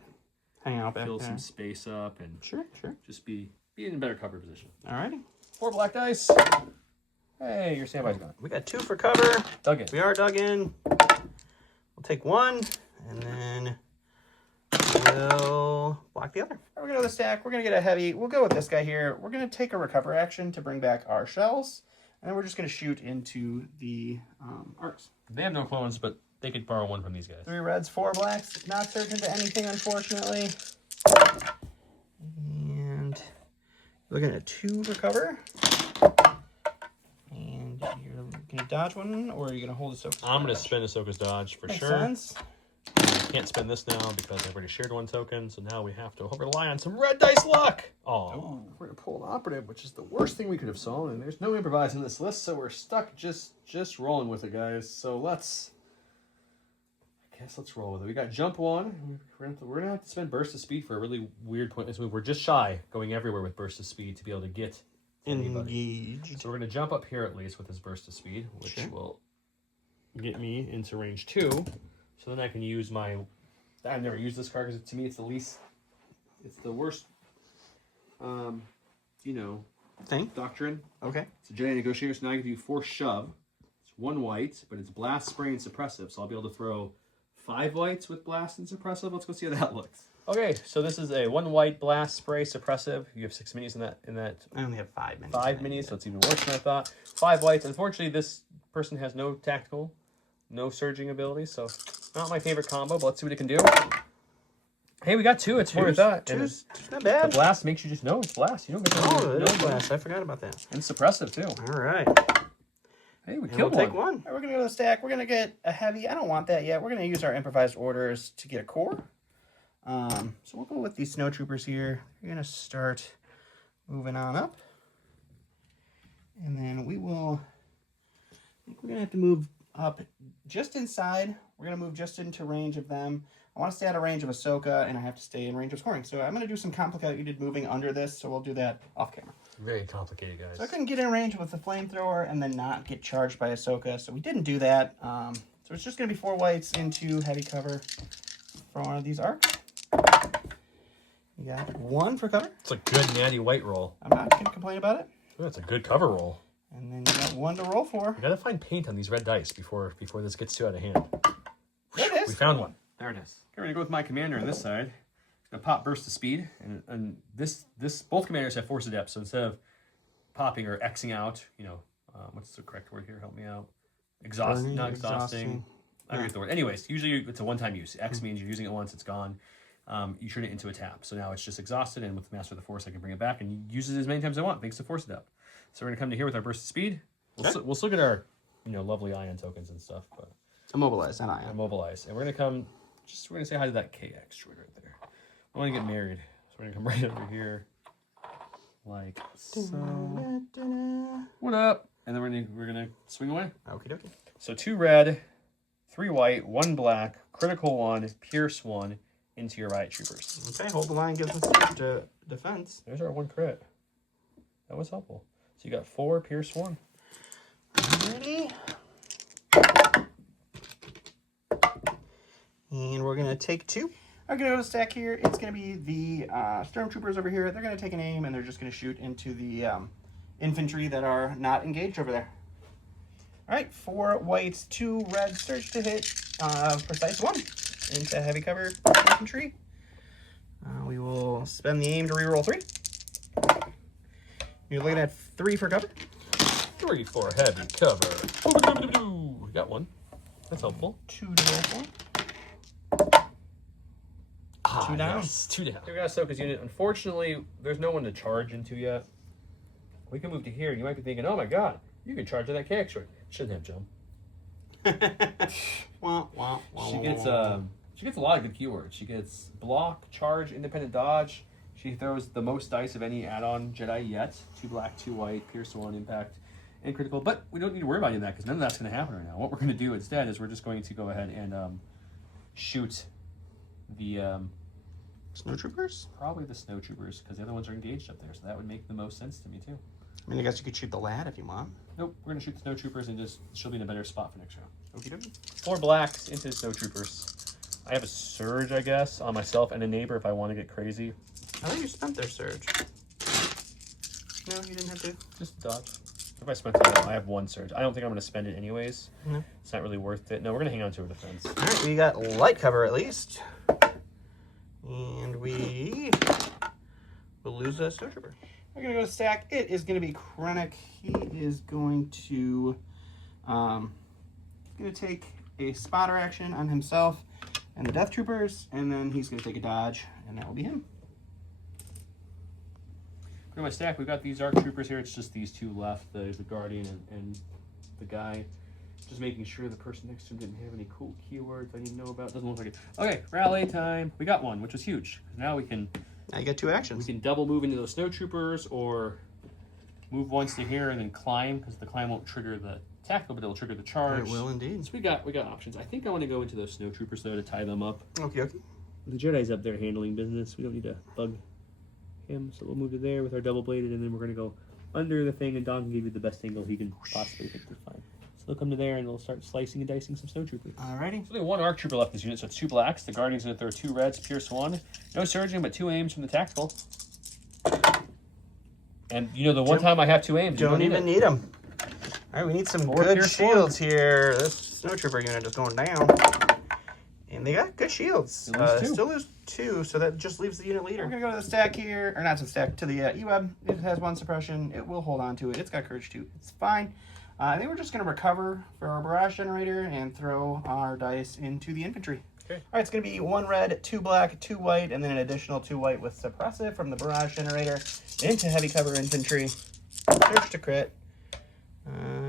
Hang out back fill there. some space up and Sure. just be in a better cover position. Alrighty. 4 black dice. Hey, your standby's gone. We got 2 for cover. Dug in. We are dug in. We'll take 1, and then we'll block the other. We're going to go to the stack. We're going to get a heavy. We'll go with this guy here. We're going to take a recover action to bring back our shells, and then we're just going to shoot into the arcs. They have no clones, but they could borrow 1 from these guys. 3 reds, 4 blacks. Not surge into anything, unfortunately. And looking at 2 recover. And you're going to dodge 1, or are you going to hold it so? I'm going to spend Ahsoka's dodge for Makes sure. sense. Can't spend this now because I've already shared 1 token, so now we have to rely on some red dice luck. Oh, we're gonna pull an operative, which is the worst thing we could have sown, and there's no improvising this list, so we're stuck just rolling with it, guys. So I guess let's roll with it. We got jump 1. We're gonna have to spend burst of speed for a really weird pointless move. We're just shy going everywhere with burst of speed to be able to get anybody. Engaged. So we're gonna jump up here at least with this burst of speed, which Sure. will get me into range 2. So then I can use my... I've never used this card because to me it's the least... It's the worst, Thing? doctrine. Okay. It's a Jedi Negotiator, so now I can do Force Shove. It's 1 white, but it's Blast, Spray, and Suppressive. So I'll be able to throw 5 whites with Blast and Suppressive. Let's go see how that looks. Okay, so this is a 1 white Blast, Spray, Suppressive. You have 6 minis in that I only have 5 minis. 5 minis, so it's even worse than I thought. 5 whites. Unfortunately, this person has no tactical, no surging ability, so not my favorite combo, but let's see what it can do. Hey, we got 2. It's more than that. Two's not The bad. blast makes you just know it's blast. You don't get to Oh, it is blast. I forgot about that. And suppressive, too. All right. Hey, we And killed we'll one. take 1. All right, we're going to go to the stack. We're going to get a heavy. I don't want that yet. We're going to use our improvised orders to get a core. So we'll go with these snow troopers here. We're going to start moving on up. And then we will... I think we're going to have to move up just inside. We're going to move just into range of them. I want to stay out of range of Ahsoka, and I have to stay in range of scoring. So I'm going to do some complicated moving under this, so we'll do that off camera. Very complicated, guys. So I couldn't get in range with the flamethrower and then not get charged by Ahsoka, so we didn't do that. So it's just going to be 4 whites into heavy cover for one of these arcs. You got 1 for cover. It's a good natty white roll. I'm not going to complain about it. That's a good cover roll. And then you got 1 to roll for. We gotta find paint on these red dice before this gets too out of hand. There it is. We found one. There it is. Okay, we're gonna go with my commander on this side. Gonna pop burst of speed, and this both commanders have force adept. So instead of popping or Xing out, what's the correct word here? Help me out. Burning, Not exhausting. I forget the word. Anyways, usually it's a one-time use. X means you're using it once, it's gone. You turn it into a tap. So now it's just exhausted, and with Master of the Force, I can bring it back and use it as many times as I want, thanks to force adept. So we're gonna come to here with our burst of speed. We'll still get our lovely ion tokens and stuff, but Immobilize, not ion. immobilize. And we're gonna come. We're gonna say hi to that KX droid right there. I want to get married, so we're gonna come right over here, like so. What up? And then we're gonna swing away. Okie dokie. So 2 red, 3 white, 1 black, critical 1, pierce 1 into your riot troopers. Okay, hold the line, gives us to defense. There's our 1 crit. That was helpful. So you got 4 pierce 1. Ready? And we're gonna take 2. I'm gonna go to stack here. It's gonna be the stormtroopers over here. They're gonna take an aim and they're just gonna shoot into the infantry that are not engaged over there. All right, 4 whites, 2 reds, surge to hit, precise 1 into heavy cover infantry. We will spend the aim to reroll 3. You're looking at 3 for cover. 3 for heavy cover. Got 1. That's helpful. 2 to roll for. 2 down. Yes, 2 down. We got Ahsoka's unit. Unfortunately, there's no one to charge into yet. We can move to here. You might be thinking, oh my god, you can charge to that KX droid. Shouldn't have, jump. She gets a lot of good keywords. She gets block, charge, independent dodge. She throws the most dice of any add-on Jedi yet. 2 black, 2 white, pierce 1, impact, and critical. But we don't need to worry about any of that because none of that's going to happen right now. What we're going to do instead is we're just going to go ahead and shoot the Snowtroopers? probably the snowtroopers because the other ones are engaged up there. So that would make the most sense to me too. I mean, I guess you could shoot the lad if you want. Nope, we're going to shoot the snowtroopers and just she'll be in a better spot for next round. Okie dokie. 4 blacks into the snowtroopers. I have a surge, I guess, on myself and a neighbor if I want to get crazy. I thought you spent their surge. No, you didn't have to. Just dodge. If I spent it, I have 1 surge. I don't think I'm going to spend it anyways. No. It's not really worth it. No, we're going to hang on to a defense. All right, we got light cover at least. And we will lose a snowtrooper. We're going to go to stack. It is going to be Krennic. He is going to take a spotter action on himself and the Death Troopers, and then he's going to take a dodge, and that will be him. For my stack, we've got these ARC troopers here. It's just these 2 left. There's the Guardian and the guy. Just making sure the person next to him didn't have any cool keywords I need to know about. Doesn't look like it. Okay, rally time. We got 1, which was huge. Now we can... Now you get 2 actions. We can double move into those snowtroopers or move once to here and then climb because the climb won't trigger the tactical, but it'll trigger the charge. It will indeed. So we got options. I think I want to go into those snowtroopers though to tie them up. Okay, okay. The Jedi's up there handling business. We don't need to bug him, so we'll move to there with our double bladed, and then we're gonna go under the thing, and Don can give you the best angle he can possibly think to find. So they'll come to there and they'll start slicing and dicing some snowtroopers. Alrighty. So only 1 ARC trooper left in this unit, so it's 2 blacks. The Guardian's gonna throw 2 reds, pierce 1. No surging, but 2 aims from the tactical. And the one time I have 2 aims, Don't even need them. All right, we need some good shields here. This snowtrooper unit is going down. And they got good shields. Still lose 2, so that just leaves the unit leader. We're going to go to the stack here, or not to the stack, to the E-Web. It has 1 suppression. It will hold on to it. It's got courage 2. It's fine. I think we're just going to recover for our barrage generator and throw our dice into the infantry. Okay. All right, it's going to be 1 red, 2 black, 2 white, and then an additional 2 white with suppressive from the barrage generator into heavy cover infantry. Search to crit.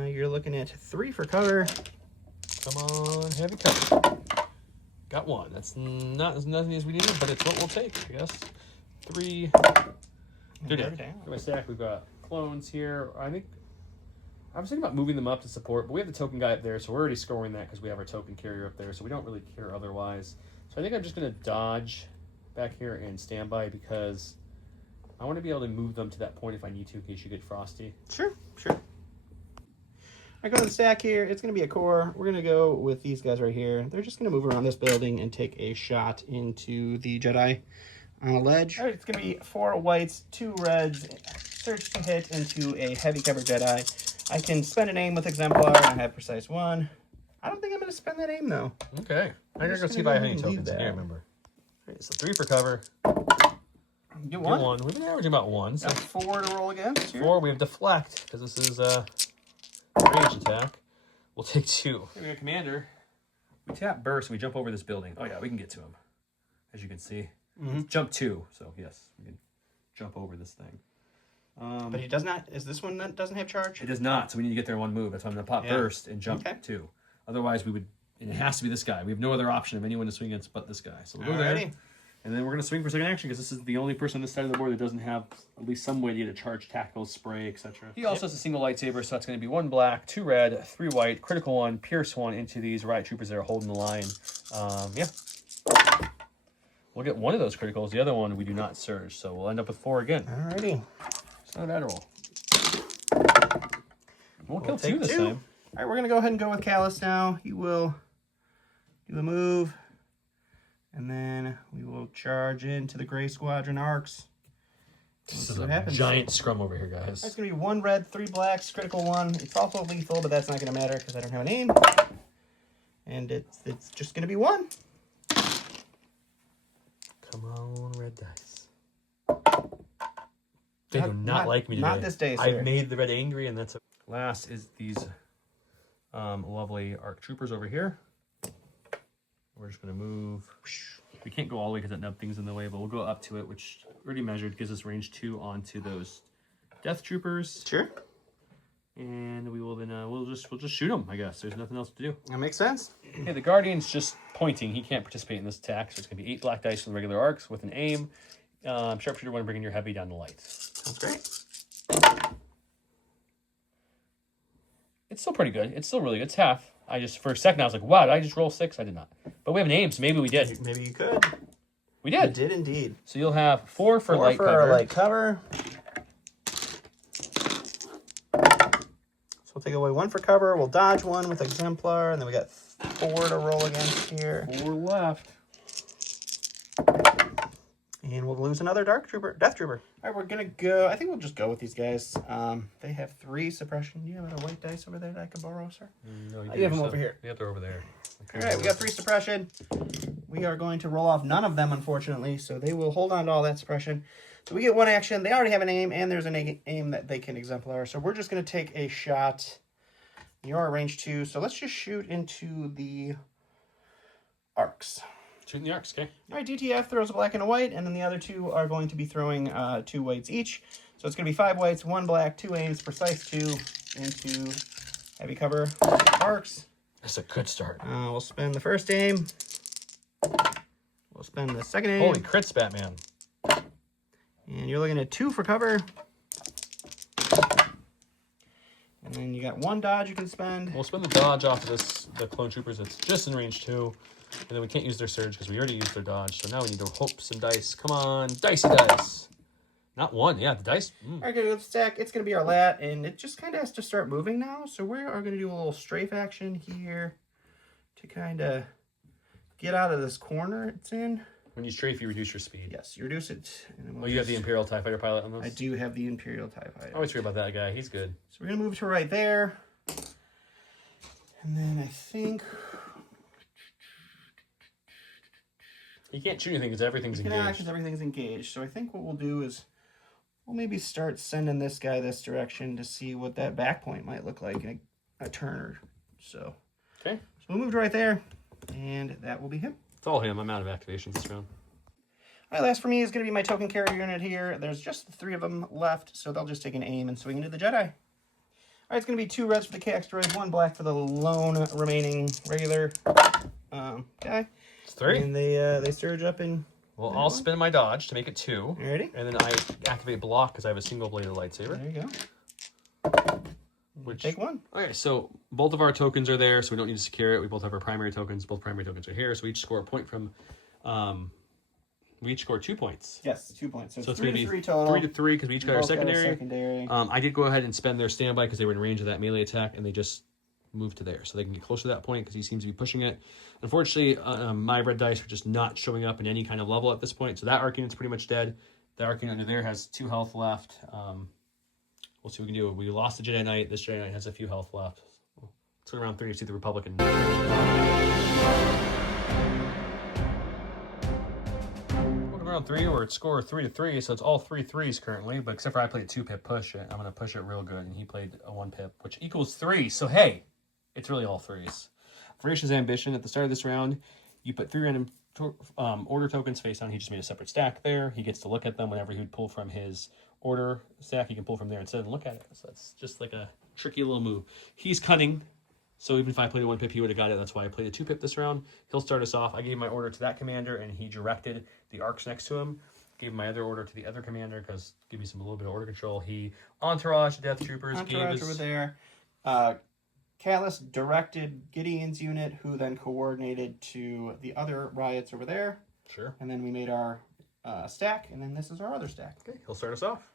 You're looking at 3 for cover. Come on, heavy cover. Got 1. That's not as nothing as we needed, but it's what we'll take, I guess. 3. They're down. For my stack, we've got clones here. I was thinking about moving them up to support, but we have the token guy up there, so we're already scoring that because we have our token carrier up there, so we don't really care otherwise. So I think I'm just going to dodge back here and standby because I want to be able to move them to that point if I need to in case you get frosty. Sure. I go to the stack here. It's going to be a core. We're going to go with these guys right here. They're just going to move around this building and take a shot into the Jedi on a ledge. All right, it's going to be 4 whites, 2 reds, search to hit into a heavy cover Jedi. I can spend an aim with Exemplar and I have precise 1. I don't think I'm going to spend that aim though. Okay. I'm going to go see if I have any tokens in here, remember. All right, so 3 for cover. Get 1. We've been averaging about 1. So 4 to roll against. 4, we have deflect because this is range attack. We'll take 2. Here we got commander. We tap burst and we jump over this building. Oh yeah, we can get to him. As you can see. Jump 2. So yes, we can jump over this thing. But he does not. Is this one that doesn't have charge? It does not, so we need to get there in one move. That's why I'm going to pop first and jump 2. Otherwise, we would. And it has to be this guy. We have no other option of anyone to swing against but this guy. So we'll go there. And then we're going to swing for second action because this is the only person on this side of the board that doesn't have at least some way to get a charge, tactical, spray, etc. He also has a single lightsaber, so that's going to be 1 black, 2 red, 3 white, critical 1, pierce 1 into these riot troopers that are holding the line. Yeah. We'll get one of those criticals. The other one we do not surge, so we'll end up with 4 again. Alrighty. It's not a bad roll. We'll kill 2 this time. All right, we're going to go ahead and go with Callus now. He will do a move. And then we will charge into the Gray Squadron Arcs. This is a giant scrum over here, guys. It's going to be 1 red, 3 blacks, critical 1. It's also lethal, but that's not going to matter because I don't have a name. And it's just going to be 1. Come on, red dice. They do not like me today. Not this day, sir. I've made the red angry, and that's... Last is these lovely ARC troopers over here. We're just going to move. We can't go all the way because that nub thing's in the way, but we'll go up to it, which already measured gives us range 2 onto those death troopers. Sure. And we will then we'll just shoot them. I guess there's nothing else to do. That makes sense. Okay, the Guardian's just pointing. He can't participate in this attack, so it's gonna be 8 black dice from the regular arcs with an aim. Sharpshooter one, bringing your heavy down to light. Sounds great. It's still pretty good. It's still really good. It's half. For a second, I was like, wow, did I just roll 6? I did not. But we have an aim, so maybe we did. Maybe you could. We did. You did indeed. So you'll have 4 for 4 light for cover. light cover. So we'll take away 1 for cover. We'll dodge 1 with Exemplar, and then we got 4 to roll against here. 4 left. And we'll lose another Death Trooper. All right, we're gonna go. I think we'll just go with these guys. They have 3 suppression. Do you have a white dice over there that I can borrow, sir? No, you have them over here. Yeah, they're over there. Okay, all right, we got 3 suppression. We are going to roll off none of them, unfortunately, so they will hold on to all that suppression. So we get 1 action. They already have an aim, and there's an aim that they can exemplar. So we're just going to take a shot. You're at range 2, so let's just shoot into the arcs. Shooting the arcs, okay. All right, DTF throws a black and a white, and then the other 2 are going to be throwing 2 whites each. So it's going to be 5 whites, 1 black, 2 aims, precise 2 into heavy cover arcs. That's a good start. We'll spend the first aim. We'll spend the second aim. Holy crits, Batman. And you're looking at 2 for cover. And then you got 1 dodge you can spend. We'll spend the dodge off of the clone troopers. It's just in range 2. And then we can't use their surge because we already used their dodge. So now we need to hope some dice. Come on, dicey dice. Not 1, yeah, the dice. All right, go to the stack. It's going to be our lat, and it just kind of has to start moving now. So we are going to do a little strafe action here to kind of get out of this corner it's in. When you strafe, you reduce your speed. Yes, you reduce it. And you have the Imperial TIE Fighter pilot on those? I do have the Imperial TIE Fighter. I always forget about that guy. He's good. So we're going to move to right there. And then I think... You can't shoot anything because everything's engaged. Yeah, because everything's engaged. So I think what we'll do is we'll maybe start sending this guy this direction to see what that back point might look like in a turn or so. Okay. So we'll move right there, and that will be him. It's all him. I'm out of activations this round. All right, last for me is going to be my token carrier unit here. There's just 3 of them left, so they'll just take an aim and swing into the Jedi. All right, it's going to be 2 reds for the KX droid, 1 black for the lone remaining regular guy. It's 3. And they surge up in... Well, I'll spin my dodge to make it 2. You ready? And then I activate block because I have a single-bladed lightsaber. There you go. Which... Take 1. Okay, so both of our tokens are there, so we don't need to secure it. We both have our primary tokens. Both primary tokens are here, so we each score a point from... we each score 2 points. Yes, 2 points. So it's 3 going to be 3 total. 3 to 3 because we each got our secondary. secondary. I did go ahead and spend their standby because they were in range of that melee attack, and they just moved to there. So they can get closer to that point because he seems to be pushing it. Unfortunately, my red dice are just not showing up in any kind of level at this point. So that arc unit's pretty much dead. The arc unit under there has 2 health left. We'll see what we can do. We lost the Jedi Knight. This Jedi Knight has a few health left. Let's go around 3 to see the Republican. Around 3, or it's score 3 to 3, so it's all 3 3s currently, but except for I played a 2-pip push it. I'm going to push it real good, and he played a 1-pip, which equals 3. So hey, it's really all 3s. Voracious Ambition, at the start of this round, you put 3 random order tokens face down. He just made a separate stack there. He gets to look at them whenever he would pull from his order stack, you can pull from there instead and look at it. So that's just like a tricky little move. He's cunning, so even if I played a 1-pip, he would have got it. That's why I played a 2-pip this round. He'll start us off. I gave my order to that commander, and he directed the arcs next to him. Gave my other order to the other commander because give me a little bit of order control. He entourage Death Troopers. Entourage over there. Callus directed Gideon's unit, who then coordinated to the other riots over there. Sure. And then we made our stack, and then this is our other stack. Okay, he'll start us off.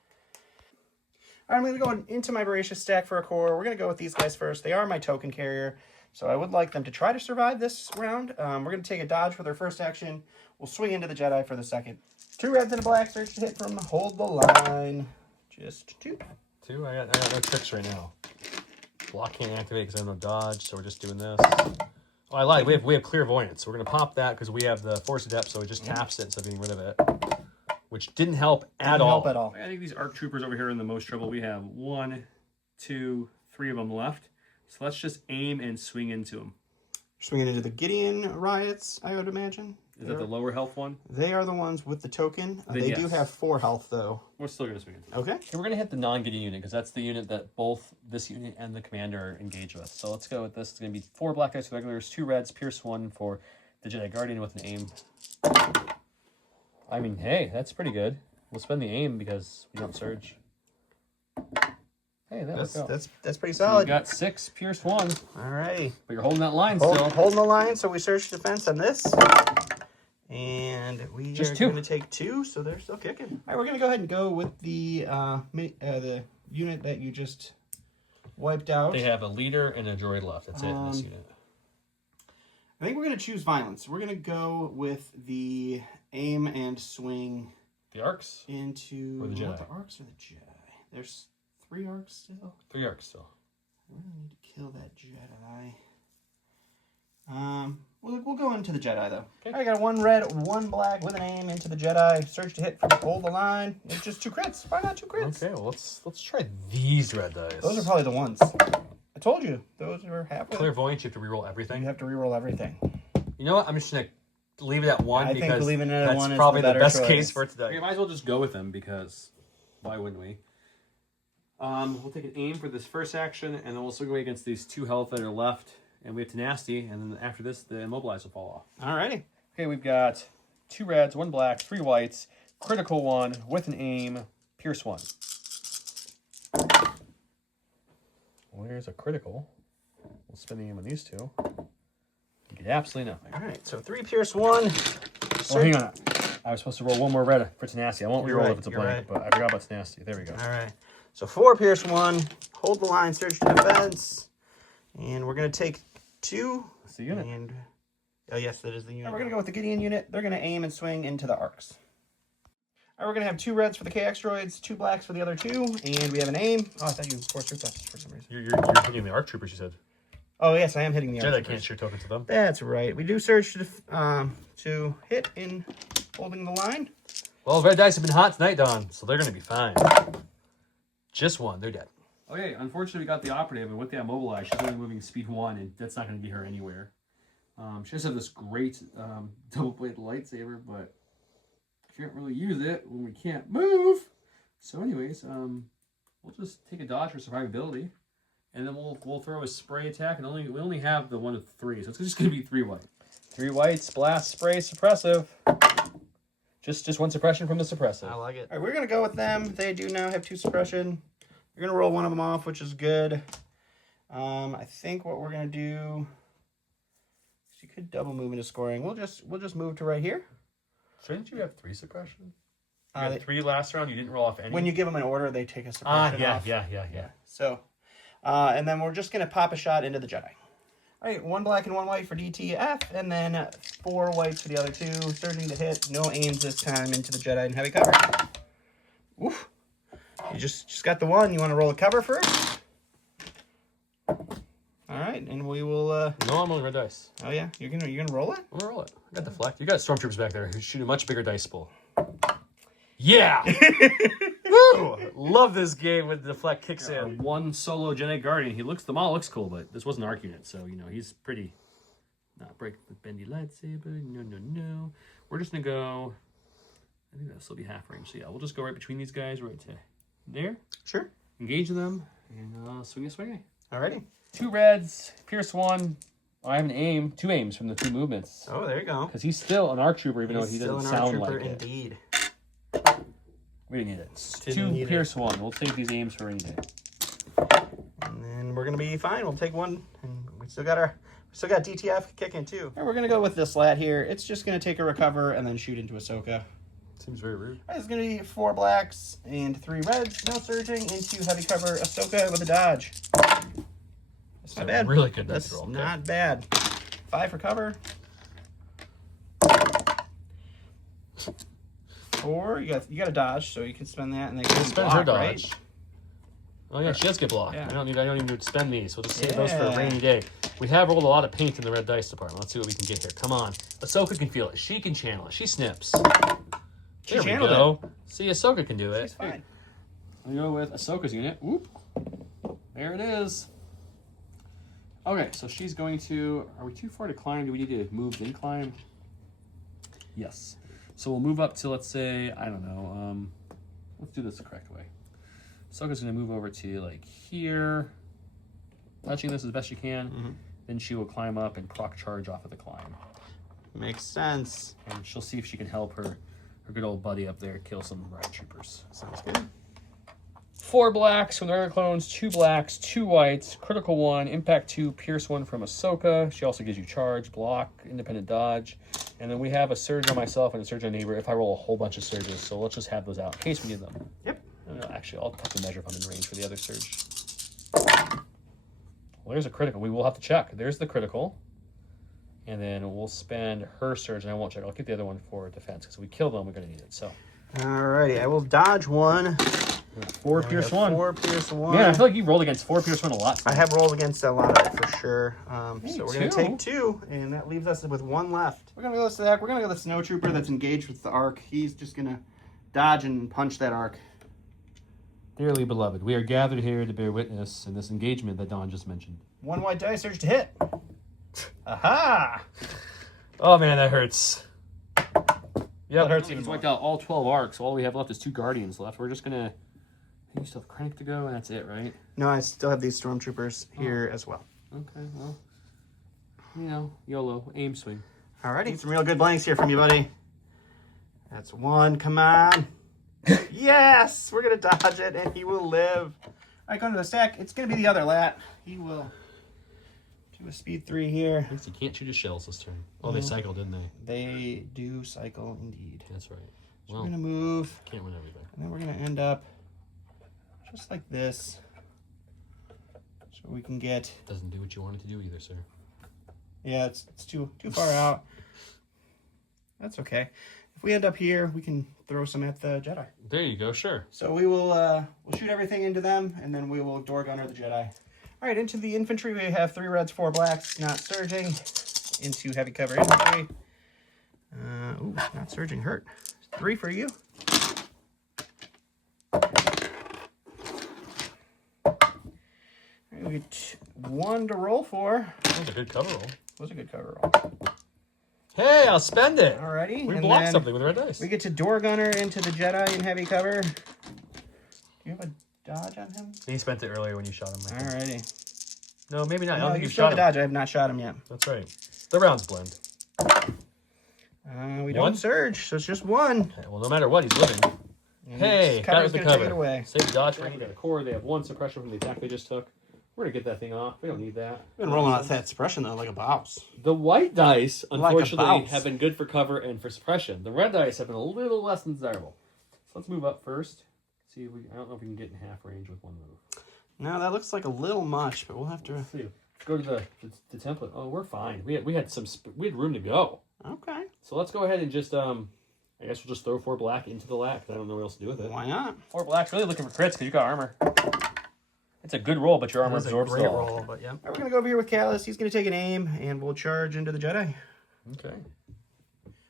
All right, I'm going to go into my Voracious stack for a core. We're going to go with these guys first. They are my token carrier, so I would like them to try to survive this round. We're going to take a dodge for their first action. We'll swing into the Jedi for the second. 2 reds and a black. Search to hit from Hold the Line. Just 2. 2? I got no tricks right now. Block can't activate because I have no dodge, so we're just doing this. Oh, I lied. We have Clairvoyance, so we're going to pop that because we have the Force Adept, so it just taps it instead of getting rid of it. Which didn't help at all. I think these ARC Troopers over here are in the most trouble. We have 1, 2, 3 of them left. So let's just aim and swing into them. Swinging into the Gideon riots, I would imagine. Is that the lower health one? They are the ones with the token. They do have 4 health, though. We're still going to swing into them. Okay. Okay, we're going to hit the non-Gideon unit because that's the unit that both this unit and the commander are engaged with. So let's go with this. It's going to be 4 black dice regulars, 2 reds, Pierce 1 for the Jedi Guardian with an aim. I mean, hey, that's pretty good. We'll spend the aim because we don't surge. Hey, that's pretty So solid. you got 6, Pierce 1. All right. But you're holding that line still. Holding the line, so we search defense on this. And we Just are 2. going to take 2, so they're still kicking. All right, we're going to go ahead and go with the unit that you just wiped out. They have a leader and a droid left. That's it in this unit. I think we're going to choose violence. We're going to go with the aim and swing. The arcs? Into or the Jedi? The arcs or the Jedi? There's 3 arcs still. 3 arcs still. I really need to kill that Jedi. We'll go into the Jedi though. Okay. I got 1 red, 1 black with an aim into the Jedi. Search to hit from Hold the Line. It's just 2 crits. Why not 2 crits? Okay, well let's try these red dice. Those are probably the ones. I told you those are halfway. Clairvoyance, you have to reroll everything. You have to reroll everything. You know what? I'm just gonna leave it at 1 because think leaving it at that's 1 is probably the the best choice. case for today. Okay, might as well just go with them because why wouldn't we? We'll take an aim for this first action, and then we'll swing away against these 2 health that are left, and we have Tenacity, and then after this, the Immobilize will fall off. Alrighty. Okay, we've got 2 reds, 1 black, 3 whites, critical 1 with an aim, Pierce 1. Where's a critical? We'll spend the aim on these 2. You get absolutely nothing. Alright, so 3 Pierce 1. Oh, hang on. I was supposed to roll 1 more red for Tenacity. I won't You're reroll right, if it's a you're blank, but I forgot about Tenacity. There we go. Alright. So 4 Pierce 1. Hold the line, search to defense. And we're going to take 2. That's the unit. And, oh, yes, that is the unit. We're going to go with the Gideon unit. They're going to aim and swing into the arcs. All right, we're going to have 2 reds for the KX droids, 2 blacks for the other 2, and we have an aim. Oh, I thought you forced reflexes for some reason. You're hitting the ARC Troopers, you said. Oh, yes, I am hitting the arcs. Jedi can't shoot tokens to them. That's right. We do search to hit in holding the line. Well, red dice have been hot tonight, Don, so they're going to be fine. Just 1. They're dead. Okay, unfortunately, we got the operative, and with the immobilize, she's only moving speed 1, and that's not going to get her anywhere. She does have this great double-bladed lightsaber, but can't really use it when we can't move. So, anyways, we'll just take a dodge for survivability, and then we'll throw a spray attack, and we only have the 1 of 3, so it's just going to be 3 white. 3 whites, blast, spray, suppressive. Just 1 suppression from the suppressive. I like it. All right, we're going to go with them. They do now have 2 suppression. We're going to roll 1 of them off, which is good. I think what we're going to do... You could double move into scoring. We'll just move to right here. Shouldn't you have 3 suppression? You had 3 last round. You didn't roll off any. When you give them an order, they take a suppression off. Yeah. So, and then we're just gonna pop a shot into the Jedi. All right, 1 black and 1 white for DTF, and then 4 whites for the other 2. Surging to hit. No aims this time into the Jedi and heavy cover. Oof. You just got the 1. You want to roll a cover first? All right, and we will. No, I'm only red dice. Oh yeah, you're gonna roll it. I'm gonna roll it. I got deflect. You got stormtroopers back there who shoot a much bigger dice pool. Yeah. Woo! Love this game when the deflect kicks in. 1 solo Jedi Guardian. The model looks cool, but this wasn't an arc unit, so he's pretty. Not break the bendy lightsaber. No. We're just gonna go. I think that'll still be half range. So yeah, we'll just go right between these guys, right to there. Sure. Engaging them, and swing a swing. Alrighty. 2 reds, Pierce 1. I have an aim, 2 aims from the 2 movements. Oh, there you go. Because he's still an ARC Trooper, even though he Still doesn't an ARC sound Trooper, like it. indeed. We didn't need it. Didn't 2 need Pierce 1. We'll take these aims for any day. And then we're gonna be fine. We'll take one, and we still got DTF kicking too. All right, we're gonna go with this lat here. It's just gonna take a recover and then shoot into Ahsoka. Seems very rude. All right, it's gonna be 4 blacks and 3 reds. No surging into heavy cover. Ahsoka with a dodge. That's not bad. Really good. That's roll. not bad. 5 for cover. 4. You got a dodge, so you can spend that, and then you can Spend her block, dodge. right? Oh yeah, she does get blocked. Yeah. I don't even need to spend these. We'll just save those for a Yeah. rainy day. We have rolled a lot of paint in the red dice department. Let's see what we can get here. Come on. Ahsoka can feel it. She can channel it. She snips. She There we channeled go. See, Ahsoka can do it. She's fine. We go with Ahsoka's unit. Whoop. There it is. Okay, so she's going to... Are we too far to climb? Do we need to move then climb? Yes. So we'll move up to, let's say, I don't know. Let's do this the correct way. Ahsoka's going to move over to, like, here. Touching this as best she can. Mm-hmm. Then she will climb up and proc charge off of the climb. Makes sense. And she'll see if she can help her good old buddy up there kill some riot troopers. Sounds good. 4 blacks from the regular clones, 2 blacks, 2 whites, critical 1, impact 2, pierce 1 from Ahsoka. She also gives you charge, block, independent dodge. And then we have a surge on myself and a surge on neighbor if I roll a whole bunch of surges. So let's just have those out in case we need them. Yep. Actually, I'll have to measure if I'm in range for the other surge. Well, there's a critical. We will have to check. There's the critical. And then we'll spend her surge, and I won't check. I'll keep the other one for defense, because if we kill them, we're going to need it. So, Alrighty, I will dodge 1. 4 pierce 1. 4 pierce 1. Man, I feel like you rolled against 4 pierce 1 a lot. I have rolled against a lot of it for sure. So we're going to 2. take 2, and that leaves us with 1 left. We're going to go with Zach. We're going to go with the Snow Trooper that's engaged with the Arc. He's just going to dodge and punch that Arc. Dearly beloved, we are gathered here to bear witness in this engagement that Don just mentioned. 1 white die surge to hit. Aha! Oh man, that hurts. Yeah, That hurts even He's more. wiped out all 12 arcs. All we have left is 2 guardians left. We're just gonna. I think you still have Krennic to go, and that's it, right? No, I still have these Stormtroopers here as well. Okay, well, YOLO, aim swing. Alrighty, some real good blanks here from you, buddy. That's 1. Come on. Yes! We're going to dodge it, and he will live. All right, going to the stack. It's going to be the other lat. He will do a speed 3 here. I guess you can't shoot his shells this turn. Oh, they cycled, didn't they? They do cycle indeed. That's right. So Well, we're going to move, can't win everything. and then we're going to end up just like this. So we can get... Doesn't do what you wanted to do either, sir. Yeah, it's too far out. That's okay. If we end up here, we can throw some at the Jedi. There you go, sure. So we will we'll shoot everything into them, and then we will door gunner the Jedi. All right, into the infantry, we have 3 reds, 4 blacks, not surging. Into heavy cover infantry. Ooh, not surging, hurt. 3 for you. All right, we get 1 to roll for. That was a good cover roll. Was a good cover roll. Hey, I'll spend it. Alrighty. We and blocked then something with red dice. we get to door gunner into the Jedi in heavy cover. Do you have a dodge on him? He spent it earlier when you shot him. Alrighty. No, maybe not. I No, don't think you you still shot have a him. dodge. I have not shot him yet. That's right. The rounds blend. We 1? don't surge, so it's just 1. Okay, well, no matter what, he's living. And Hey, got it cover's with the gonna take cover. it away. Save the dodge for any of the core. They have 1 suppression from the attack they just took. We're going to get that thing off. We don't need that. Been rolling out that suppression though, like a boss. The white dice, Like a unfortunately, bounce. have been good for cover and for suppression. The red dice have been a little less than desirable. So let's move up first. See if we. I don't know if we can get in half range with 1 move. No, that looks like a little much, but we'll have to. Let's see. Let's go to the template. Oh, we're fine. We had room to go. Okay. So let's go ahead and just I guess we'll just throw 4 black into the lack. I don't know what else to do with it. Why not? 4 black's really looking for crits because you got armor. It's a good roll, but your armor absorbs it all. roll, but yeah. All right, we're gonna go over here with Callus. He's gonna take an aim, and we'll charge into the Jedi. Okay.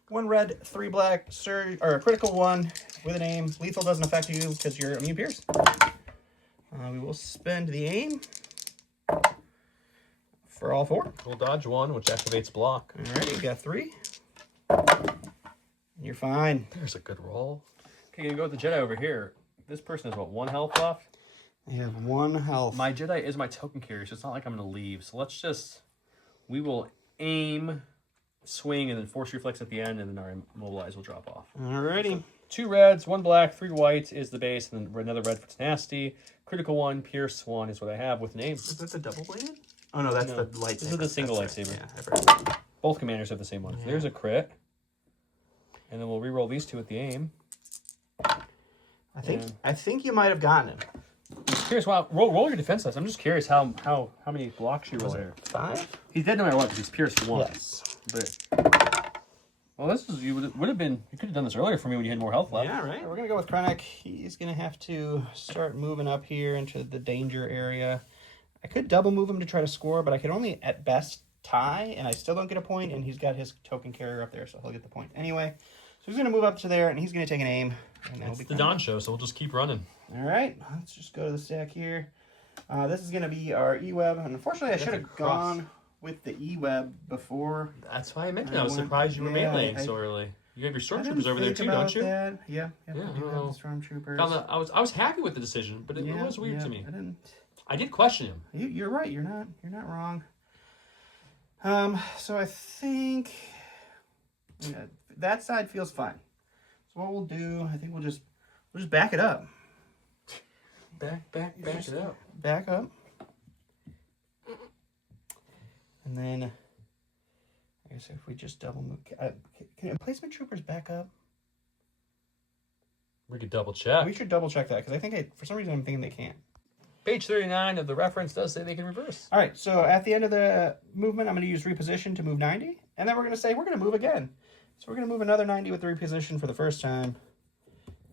1 red, 3 black, surge or a critical 1 with an aim. Lethal doesn't affect you because you're immune pierce. We will spend the aim for all 4. We'll dodge 1, which activates block. All right, you got 3. You're fine. There's a good roll. Okay, gonna go with the Jedi over here. this person has, what, 1 health left? They have 1 health. My Jedi is my token carrier, so it's not like I'm going to leave. So let's just... We will aim, swing, and then force reflex at the end, and then our immobilize will drop off. Alrighty. 2 reds, 1 black, 3 white is the base, and then another red for tenacity. Critical 1, pierce 1 is what I have with an aim. Is that the double bladed? Oh no, that's the lightsaber. This is the single That's lightsaber. right. Yeah, I've heard that. Both commanders have the same one. Yeah. There's a crit. And then we'll re-roll these 2 at the aim. I think you might have gotten him. I'm just curious, wow, roll your defense dice. I'm just curious how many blocks you roll here. 5? He's dead no matter what, because he's pierced 1. Yes. But, well, this is, you would have been, you could have done this earlier for me when you had more health left. Yeah, right. We're gonna go with Krennic. He's gonna have to start moving up here into the danger area. I could double move him to try to score, but I could only at best tie, and I still don't get a point, and he's got his token carrier up there, so he'll get the point anyway. So he's gonna move up to there, and he's gonna take an aim. And It's the Dawn show, so we'll just keep running. All right, let's just go to the stack here. This is gonna be our E-Web. And unfortunately, I should have gone with the E-Web before. That's why I mentioned I was surprised you were meleeing so early. You have your stormtroopers over there too, don't you? That. Yeah, I do have well, the stormtroopers. I was happy with the decision, but it was weird to me. I did question him. You're right. You're not wrong. So I think that side feels fine. So what we'll do, I think we'll just back it up. Back it up. Back up. And then, I guess if we just double move, can emplacement troopers back up? We could double check. We should double check that, because I think for some reason I'm thinking they can't. Page 39 of the reference does say they can reverse. All right, so at the end of the movement, I'm going to use reposition to move 90. And then we're going to say we're going to move again. So we're going to move another 90 with the reposition for the first time.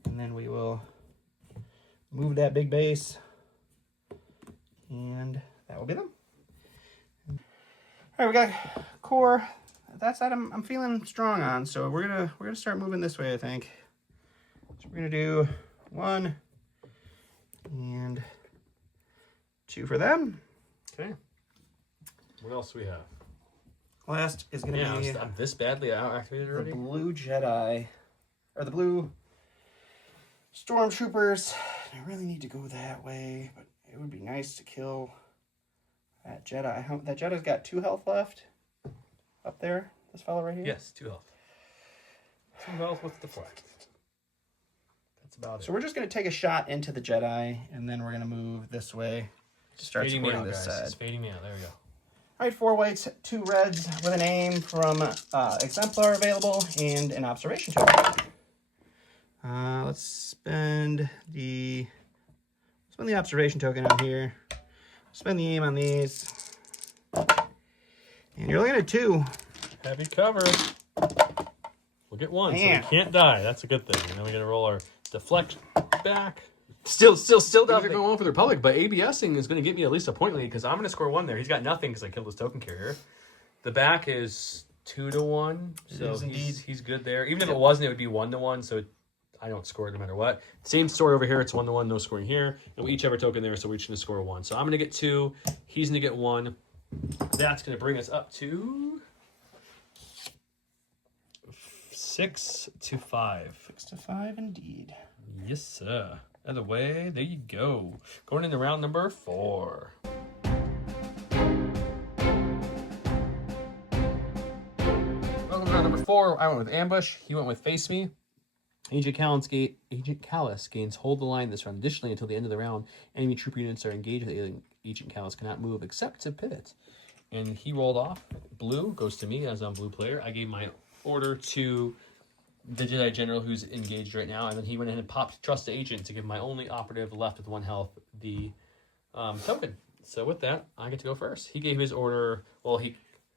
And then we will move that big base. And that will be them. All right, we got core. That side I'm feeling strong on. So we're gonna start moving this way, I think. So we're going to do 1 and 2 for them. Okay. What else do we have? Last is going to be I'm this badly activated already. the blue Jedi, or the blue stormtroopers. I really need to go that way, but it would be nice to kill that Jedi. That Jedi's got 2 health left up there. This fellow right here. Yes, 2 health. 2 health with deflect. That's about it. So we're just going to take a shot into the Jedi, and then we're going to move this way to start supporting this side. It's fading me out. There we go. All right, 4 whites, 2 reds with an aim from Exemplar available and an observation token. Let's spend the observation token on here. Spend the aim on these. And you're looking at 2. Heavy cover. We'll get 1, Man. so we can't die. That's a good thing. And then we're going to roll our deflect back. Still Things are nothing. going on for the Republic, but ABSing is going to get me at least a point lead because I'm going to score 1 there. He's got nothing because I killed his token carrier. The back is 2-1, so he's good there. Even if it wasn't, it would be 1-1, so I don't score it no matter what. Same story over here. It's 1-1, no scoring here. And we each have our token there, so we're each going to score 1. So I'm going to get 2. He's going to get 1. That's going to bring us up to 6 to 5. 6 to 5, indeed. Yes, sir. Other way, there you go. Going into round number 4. Welcome to round number 4. I went with Ambush. He went with Face Me. Agent Callus gains hold the line this round. Additionally, until the end of the round, enemy troop units are engaged with Agent Callus cannot move except to pivot. And he rolled off. Blue goes to me as I'm blue player. I gave my order to the Jedi General who's engaged right now, and then he went in and popped Trust Agent to give my only operative left with 1 health the token. So with that, I get to go first. He gave his order. Well,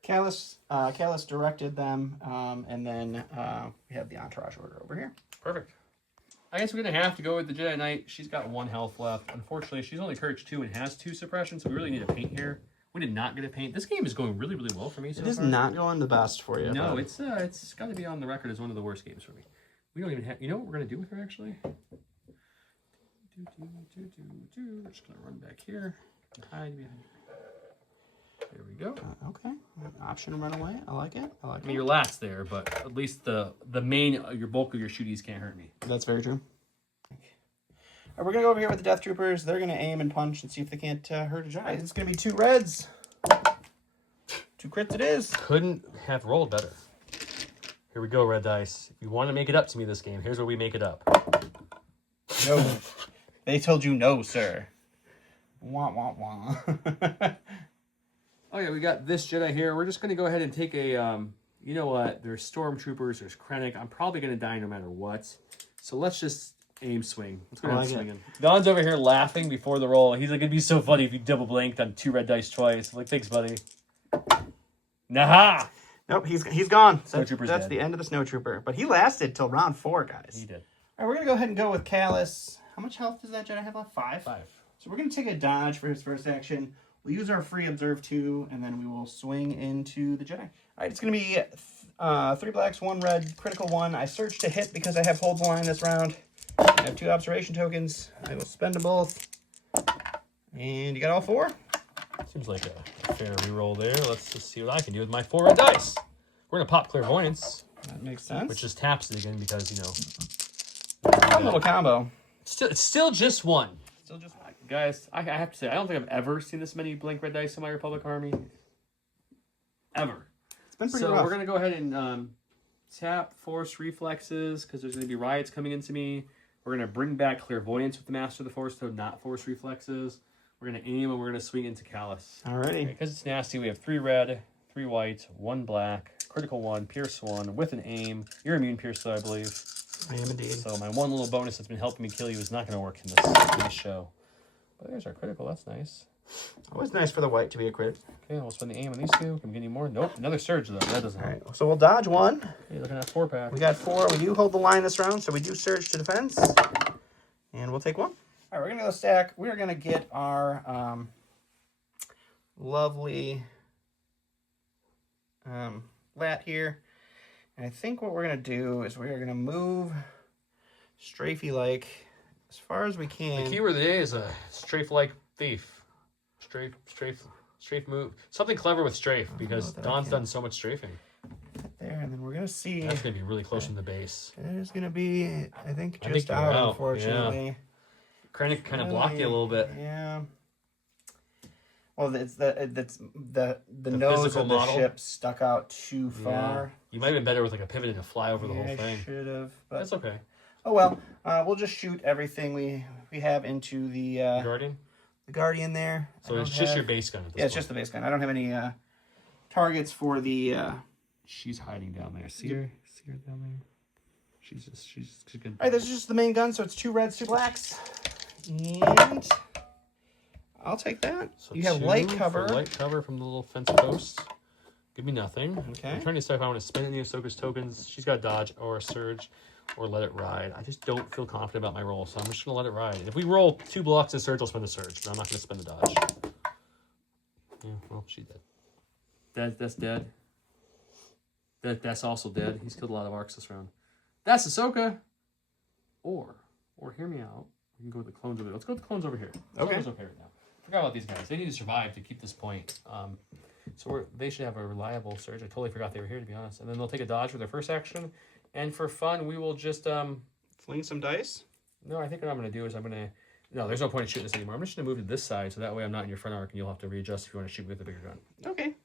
Callus directed them, and then we have the entourage order over here. Perfect. I guess we're gonna have to go with the Jedi Knight. She's got 1 health left. Unfortunately, she's only Courage 2 and has 2 suppression, so we really need a paint here. We did not get a paint. This game is going really, really well for me so far. It is not going the best for you. No, it's got to be on the record as one of the worst games for me. We don't even have... You know what we're going to do with her, actually? We're just going to run back here. Hide behind here. There we go. Okay. Option run away. I like it. I mean, your lat's there, but at least the main... your bulk of your shooties can't hurt me. That's very true. We're going to go over here with the Death Troopers. They're going to aim and punch and see if they can't hurt a Jedi. It's going to be 2 reds. 2 crits it is. Couldn't have rolled better. Here we go, red dice. If you want to make it up to me this game, here's where we make it up. No. They told you no, sir. Wah, wah, wah. Oh yeah, we got this Jedi here. We're just going to go ahead and take a, you know what? There's Stormtroopers, there's Krennic. I'm probably going to die no matter what. So let's just aim swing. Let's go ahead and swing in. Don's over here laughing before the roll. He's like, it'd be so funny if you double blanked on 2 red dice twice. I'm like, thanks, buddy. Naha! Nope, he's gone. Snowtrooper's That's dead. the end of the Snowtrooper. But he lasted till round 4, guys. He did. All right, we're going to go ahead and go with Callus. How much health does that Jedi have left? 5? 5. So we're going to take a dodge for his first action. We'll use our free Observe 2, and then we will swing into the Jedi. All right, it's going to be 3 blacks, 1 red, critical 1. I searched to hit because I have hold the line this round. I have 2 observation tokens. I will spend them both. And you got all 4? Seems like a fair reroll there. Let's just see what I can do with my 4 red dice. We're going to pop Clairvoyance, That makes sense. which just taps it again because, you know. Fun little combo. It's still just 1. Still just 1. Guys, I have to say, I don't think I've ever seen this many blank red dice in my Republic Army. Ever. It's been pretty So rough. we're going to go ahead and tap Force Reflexes because there's going to be riots coming into me. We're going to bring back Clairvoyance with the Master of the Force, so not Force Reflexes. We're going to aim and we're going to swing into Callus. Alrighty. Because it's nasty, we have 3 red, 3 white, 1 black, critical 1, pierce 1, with an aim. You're immune pierce though, I believe. I am indeed. So my one little bonus that's been helping me kill you is not going to work in this show. But there's our critical, that's nice. Always nice for the white to be a crit. Okay, we'll spend the aim on these 2. Can we get any more? Nope, another surge though, that doesn't All help. right, so we'll dodge 1. You're looking at 4-pack. We got 4. We do hold the line this round, so we do surge to defense. And we'll take 1. All right, we're going to go stack. We're going to get our lovely lat here. And I think what we're going to do is we're going to move strafey-like as far as we can. The keyword of the day is a strafe-like thief. Strafe move. Something clever with strafe, because Don's done so much strafing. There, and then we're going to see. That's going to be really close from the base. It is going to be, I think, I just think you're out, out, unfortunately. yeah. Krennic kind of blocked you a little bit. Yeah. Well, it's the nose physical of the model? ship stuck out too far. You might have been better with like a pivot and a fly over the whole I thing. should have. But That's okay. oh well. We'll just shoot everything we have into the Guardian? Guardian there. So it's just your base gun at this Yeah, it's point. just the base gun. I don't have any targets for the. She's hiding down there. See her down there. She's good. All right, this is just the main gun, so it's 2 reds, 2 blacks, and I'll take that. So you have 2 light for cover. light cover from the little fence post. Give me nothing. Okay. I'm trying to decide if I want to spend any of Ahsoka's tokens. She's got dodge or a surge or let it ride. I just don't feel confident about my roll, so I'm just going to let it ride. If we roll 2 blocks of surge, I'll spend the surge, but I'm not going to spend the dodge. Yeah, well, she's dead. That's dead. That's also dead. He's killed a lot of arcs this round. That's Ahsoka. Or hear me out. We can go with the clones over there. Let's go with the clones over here. Okay. Clones okay right now. Forgot about these guys. They need to survive to keep this point. So they should have a reliable surge. I totally forgot they were here, to be honest. And then they'll take a dodge for their first action. And for fun, we will just... Fling some dice. No, I think what I'm going to do is I'm going to... No, there's no point in shooting this anymore. I'm just going to move to this side, so that way I'm not in your front arc, and you'll have to readjust if you want to shoot with a bigger gun. Okay.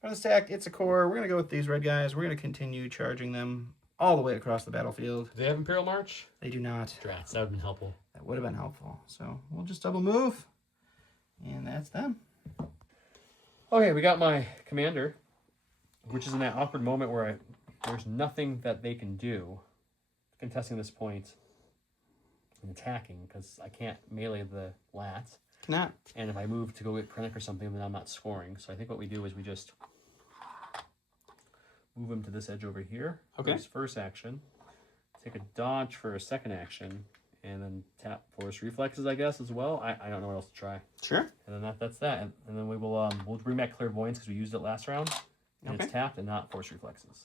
For the stack, it's a core. We're going to go with these red guys. We're going to continue charging them all the way across the battlefield. Do they have Imperial March? They do not. Drats, that would have been helpful. That would have been helpful. So we'll just double move. And that's them. Okay, we got my commander, which is in that awkward moment where there's nothing that they can do contesting this point and attacking, because I can't melee the lats. Cannot. And if I move to go get Krennic or something, then I'm not scoring. So I think what we do is we just move him to this edge over here. Okay. For his first action. Take a dodge for a second action. And then tap Force Reflexes, I guess, as well. I don't know what else to try. Sure. And then that's that. And then we will we'll bring back Clairvoyance because we used it last round. And Okay. it's tapped and not Force Reflexes.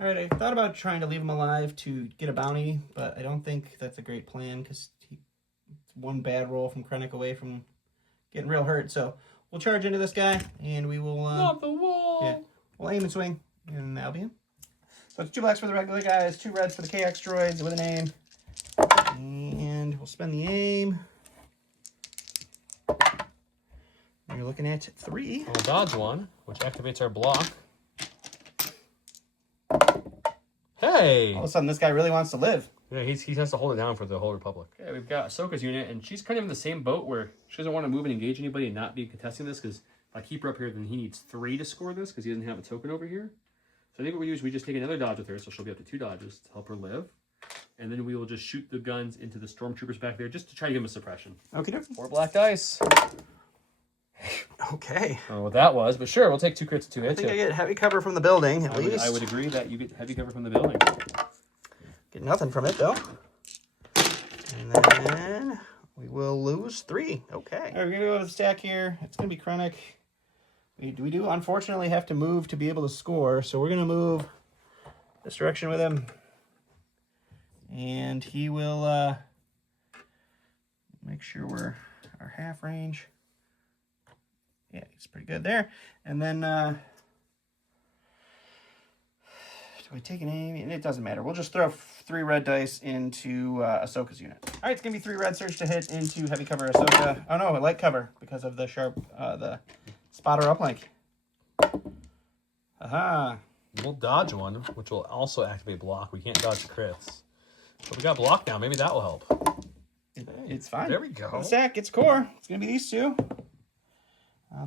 All right, I thought about trying to leave him alive to get a bounty, but I don't think that's a great plan because one bad roll from Krennic away from getting real hurt. So we'll charge into this guy, and we will... Not the wall! Yeah, we'll aim and swing, and that'll be him. So it's 2 blacks for the regular guys, 2 reds for the KX droids with an aim. And we'll spend the aim. And you're looking at 3. We'll dodge one, which activates our block. Hey! All of a sudden, this guy really wants to live. Yeah, he has to hold it down for the whole Republic. Okay, we've got Ahsoka's unit, and she's kind of in the same boat where she doesn't want to move and engage anybody and not be contesting this, because if I keep her up here, then he needs 3 to score this, because he doesn't have a token over here. So I think what we do is we just take another dodge with her, so she'll be up to 2 dodges to help her live. And then we will just shoot the guns into the stormtroopers back there, just to try to give them a suppression. Okay. 4 black dice. Okay. I don't know what that was, but sure, we'll take 2 crits, 2 hits. I think I get heavy cover from the building, at least. I would agree that you get heavy cover from the building. Get nothing from it, though. And then we will lose 3. Okay. All right, we're going to go to the stack here. It's going to be Krennic. We do, unfortunately, have to move to be able to score, so we're going to move this direction with him. And he will make sure we're our half range. Yeah, he's pretty good there. And then, do we take an aim? And it doesn't matter. We'll just throw 3 red dice into Ahsoka's unit. All right, it's going to be 3 red surge to hit into heavy cover Ahsoka. Oh, no, light cover because of the sharp, the spotter uplink. Aha. We'll dodge one, which will also activate block. We can't dodge crits. But we got block now. Maybe that will help. It's fine. There we go. The stack gets core. It's going to be these 2.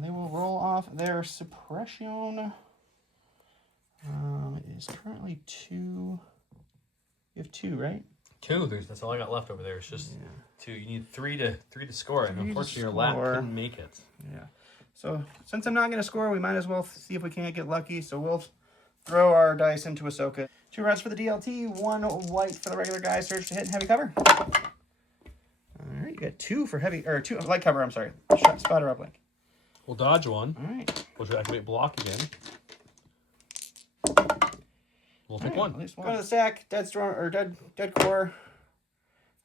They will roll off their suppression. It is currently 2. You have 2, right? 2. That's all I got left over there. It's just 2. You need 3 to score, and unfortunately your lap couldn't make it. Yeah. So since I'm not going to score, we might as well see if we can't get lucky. So we'll throw our dice into Ahsoka. 2 reds for the DLT, 1 white for the regular guy. Surge to hit and heavy cover. All right, you got 2 for heavy, or 2 light cover. I'm sorry. Spotter uplink. We'll dodge one. All right. Which will activate block again. We'll take one. At least one. Go to the stack. Dead storm or dead core.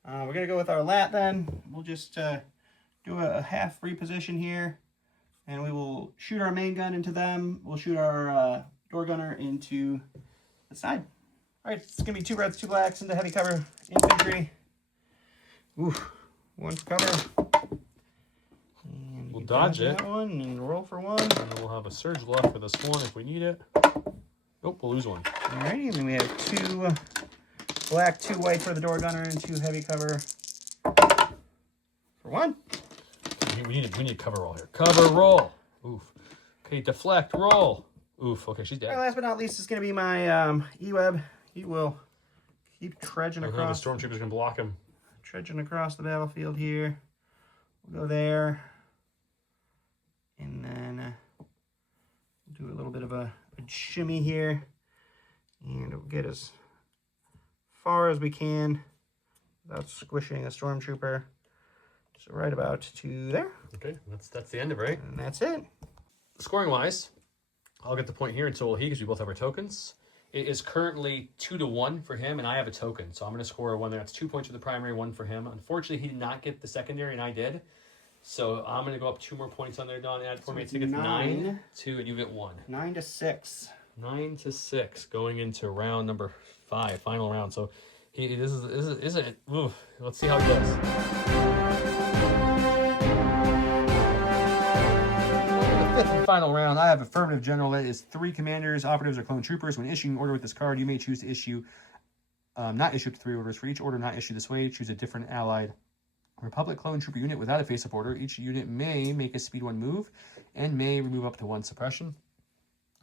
We're gonna go with our lat then. We'll just do a half reposition here, and we will shoot our main gun into them. We'll shoot our door gunner into the side. All right, it's gonna be 2 reds, 2 blacks into heavy cover infantry. Oof, 1 for cover. We'll dodge it. That one and roll for 1. And then we'll have a surge left for this one if we need it. Nope, we'll lose 1. Alrighty, and then we have 2 black, 2 white for the door gunner, and 2 heavy cover for 1. We need cover roll here. Cover roll. Oof. Okay, deflect roll. Oof. Okay, she's dead. All right, last but not least is going to be my E-Web. He will keep trudging across. The stormtrooper's gonna block him. Trudging across the battlefield here. We'll go there. And then do a little bit of a shimmy here. And we'll get as far as we can without squishing a stormtrooper. So right about to there. Okay, that's the end of it, right? And that's it. Scoring wise, I'll get the point here, and so will he, because we both have our tokens. It is currently 2-1 for him, and I have a token. So I'm going to score 1 there. That's 2 points for the primary, 1 for him. Unfortunately, he did not get the secondary, and I did. So I'm going to go up 2 more points on there, Don. Add 4 mates. I think it's 9 2, and you get 1. 9-6. 9-6 going into round number 5, final round. So this is it. Ooh, let's see how it goes. The 5th and final round, I have affirmative general. That is 3 commanders, operatives, or clone troopers. When issuing an order with this card, you may choose to issue, not issue up to 3 orders. For each order not issued this way, choose a different allied Republic clone trooper unit without a face-up order. Each unit may make a speed 1 move and may remove up to 1 suppression.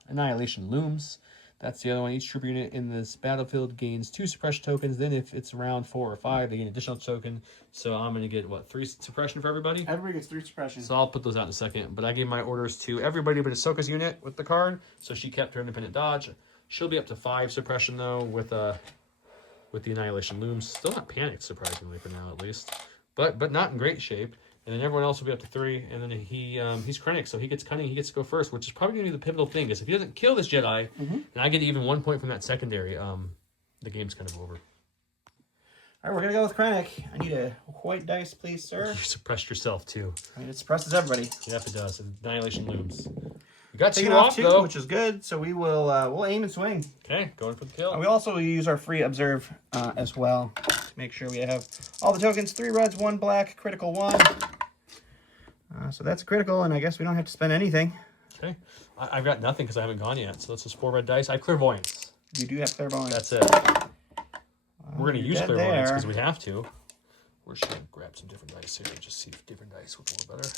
Annihilation looms. That's the other one. Each trooper unit in this battlefield gains 2 suppression tokens. Then if it's round 4 or 5, they gain an additional token. So I'm going to get, what, 3 suppression for everybody? Everybody gets 3 suppression. So I'll put those out in a second. But I gave my orders to everybody but Ahsoka's unit with the card. So she kept her independent dodge. She'll be up to 5 suppression, though, with the Annihilation looms. Still not panicked, surprisingly, for now, at least. But not in great shape. And then everyone else will be up to 3. And then he's Krennic, so he gets cunning. He gets to go first, which is probably going to be the pivotal thing. Is if he doesn't kill this Jedi, and I get even 1 point from that secondary, the game's kind of over. All right, we're going to go with Krennic. I need a white dice, please, sir. You suppressed yourself, too. I mean, it suppresses everybody. Yep, it does. Annihilation looms. We got taking two off off, two, though. which is good. So we will we'll aim and swing. Okay, going for the kill. We also use our free observe as well to make sure we have all the tokens. 3 reds, 1 black, critical 1. So that's critical, and I guess we don't have to spend anything. Okay. I've got nothing because I haven't gone yet. So that's just 4 red dice. I have clairvoyance. You do have clairvoyance. That's it. We're going to use clairvoyance because we have to. We're just going to grab some different dice here and just see if different dice would work better.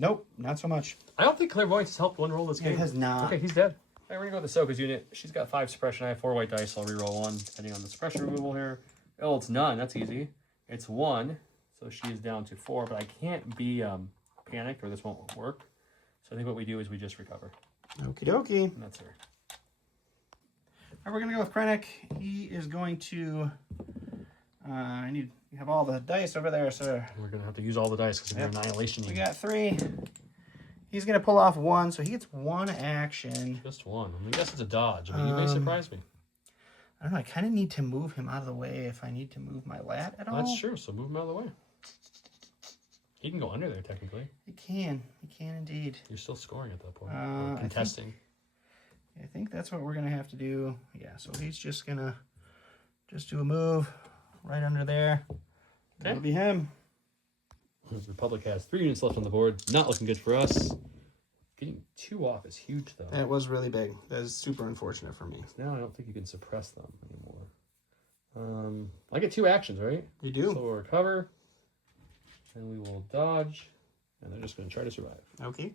Nope, not so much. I don't think clairvoyance has helped one roll this game. It has not. Okay, he's dead. All right, we're going to go with the Soka's unit. She's got 5 suppression. I have 4 white dice. I'll reroll 1 depending on the suppression removal here. Oh, it's none. That's easy. It's 1. So she is down to 4, but I can't be panicked or this won't work. So I think what we do is we just recover. Okie dokie. And that's her. All right, we're going to go with Krennic. He is going to... you have all the dice over there, so... We're going to have to use all the dice because of your annihilation. We got 3. He's going to pull off 1, so he gets 1 action. Just 1. I guess it's a dodge. I mean, you may surprise me. I don't know. I kind of need to move him out of the way if I need to move my lat at all. That's true, so move him out of the way. He can go under there, technically. He can. He can indeed. You're still scoring at that point. Contesting. I think that's what we're going to have to do. Yeah, so he's just going to do a move right under there. Okay. That'll be him. The Republic has 3 units left on the board. Not looking good for us. Getting 2 off is huge, though. That was really big. That is super unfortunate for me. Now I don't think you can suppress them anymore. I get 2 actions, right? You do. So we'll recover. And we will dodge. And they're just going to try to survive. Okay.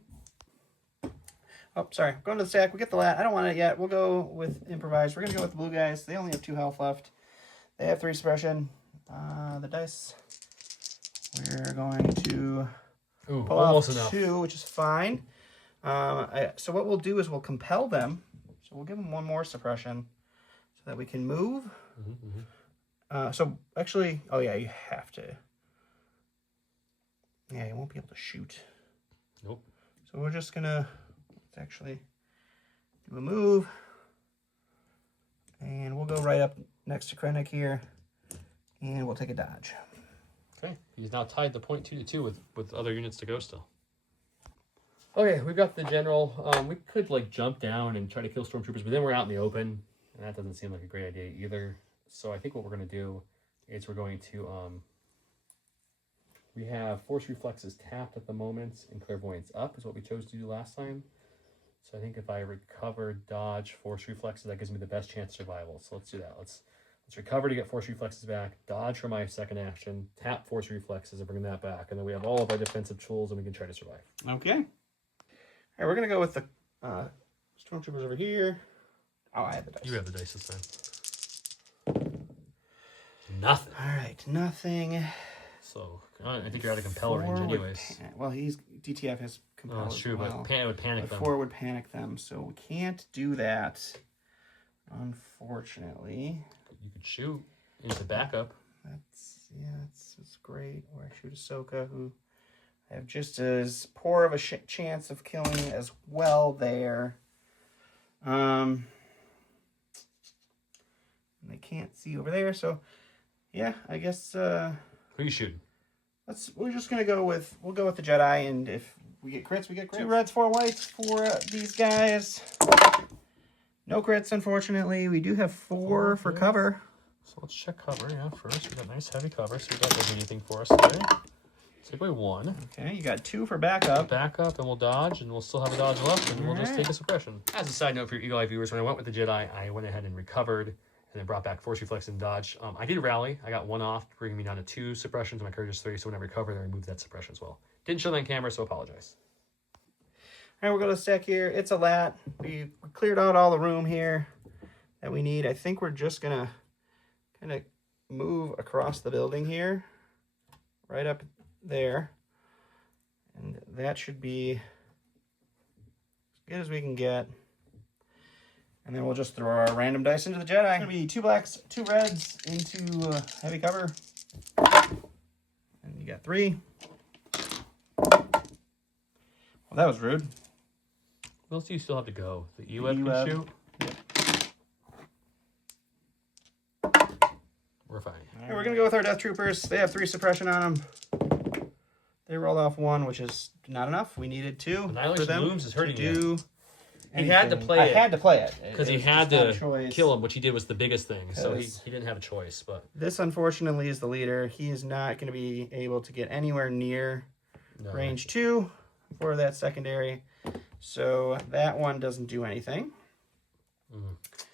Oh, sorry. Going to the stack. We get the lat. I don't want it yet. We'll go with improvise. We're going to go with the blue guys. They only have 2 health left. They have 3 suppression. The dice. We're going to pull almost off enough. 2, which is fine. So what we'll do is we'll compel them. So we'll give them 1 more suppression so that we can move. So actually, oh yeah, you have to. Yeah, you won't be able to shoot. Nope. So we're just gonna actually do a move. And we'll go right up next to Krennic here. And we'll take a dodge. Okay. He's now tied the point 2-2 with other units to go still. Okay, we've got the general. We could like jump down and try to kill stormtroopers, but then we're out in the open, and that doesn't seem like a great idea either. So I think what we're going to do is we're going to we have force reflexes tapped at the moment and clairvoyance up is what we chose to do last time. So I think if I recover, dodge, force reflexes, that gives me the best chance of survival. So let's do that. Let's recover to get force reflexes back, dodge for my second action, tap force reflexes and bring that back, and then we have all of our defensive tools and we can try to survive. Okay. All right, we're going to go with the stormtroopers over here. Oh, I have the dice. You have the dice this time. Nothing. All right, nothing. So I think you're out of compel range anyways. Well, DTF has compel. Oh, that's true, well. but it would panic them. 4 would panic them, so we can't do that, unfortunately. You could shoot into backup. That's great. Or I shoot Ahsoka, who I have just as poor of a chance of killing as well there. And they can't see over there, so yeah, I guess. Who are you shooting? We're just gonna go with the Jedi, and if we get crits, we get crits. 2 reds, 4 whites for these guys. No crits, unfortunately. We do have 4 for cover. So let's check cover, yeah, first. We got nice heavy cover, so that doesn't do anything for us today. Take away 1. Okay, you got 2 for backup. Backup, and we'll dodge, and we'll still have a dodge left, and we'll just take a suppression. As a side note for your Eagle Eye viewers, when I went with the Jedi, I went ahead and recovered, and then brought back force reflex and dodge. I did rally. I got 1 off, bringing me down to 2 suppressions. My courage is 3, so when I recovered, I removed that suppression as well. Didn't show that on camera, so apologize. All right, we're going to stack here. It's a lat. We cleared out all the room here that we need. I think we're just going to kind of move across the building here, right up there. And that should be as good as we can get. And then we'll just throw our random dice into the Jedi. It's going to be 2 blacks, 2 reds into heavy cover. And you got 3. Well, that was rude. What else do you still have to go? The E-Web can E-Web. shoot? We're fine. All right, we're going to go with our Death Troopers. They have 3 suppression on them. They rolled off 1, which is not enough. We needed 2 Annihilation for them Looms is hurting to you. do He had to anything. play I it. had to play it. Because he was had just not a to choice. kill him, which he did was the biggest thing. So he 'Cause- didn't have a choice. But This, unfortunately, is the leader. He is not going to be able to get anywhere near no. range 2 for that secondary. So that one doesn't do anything.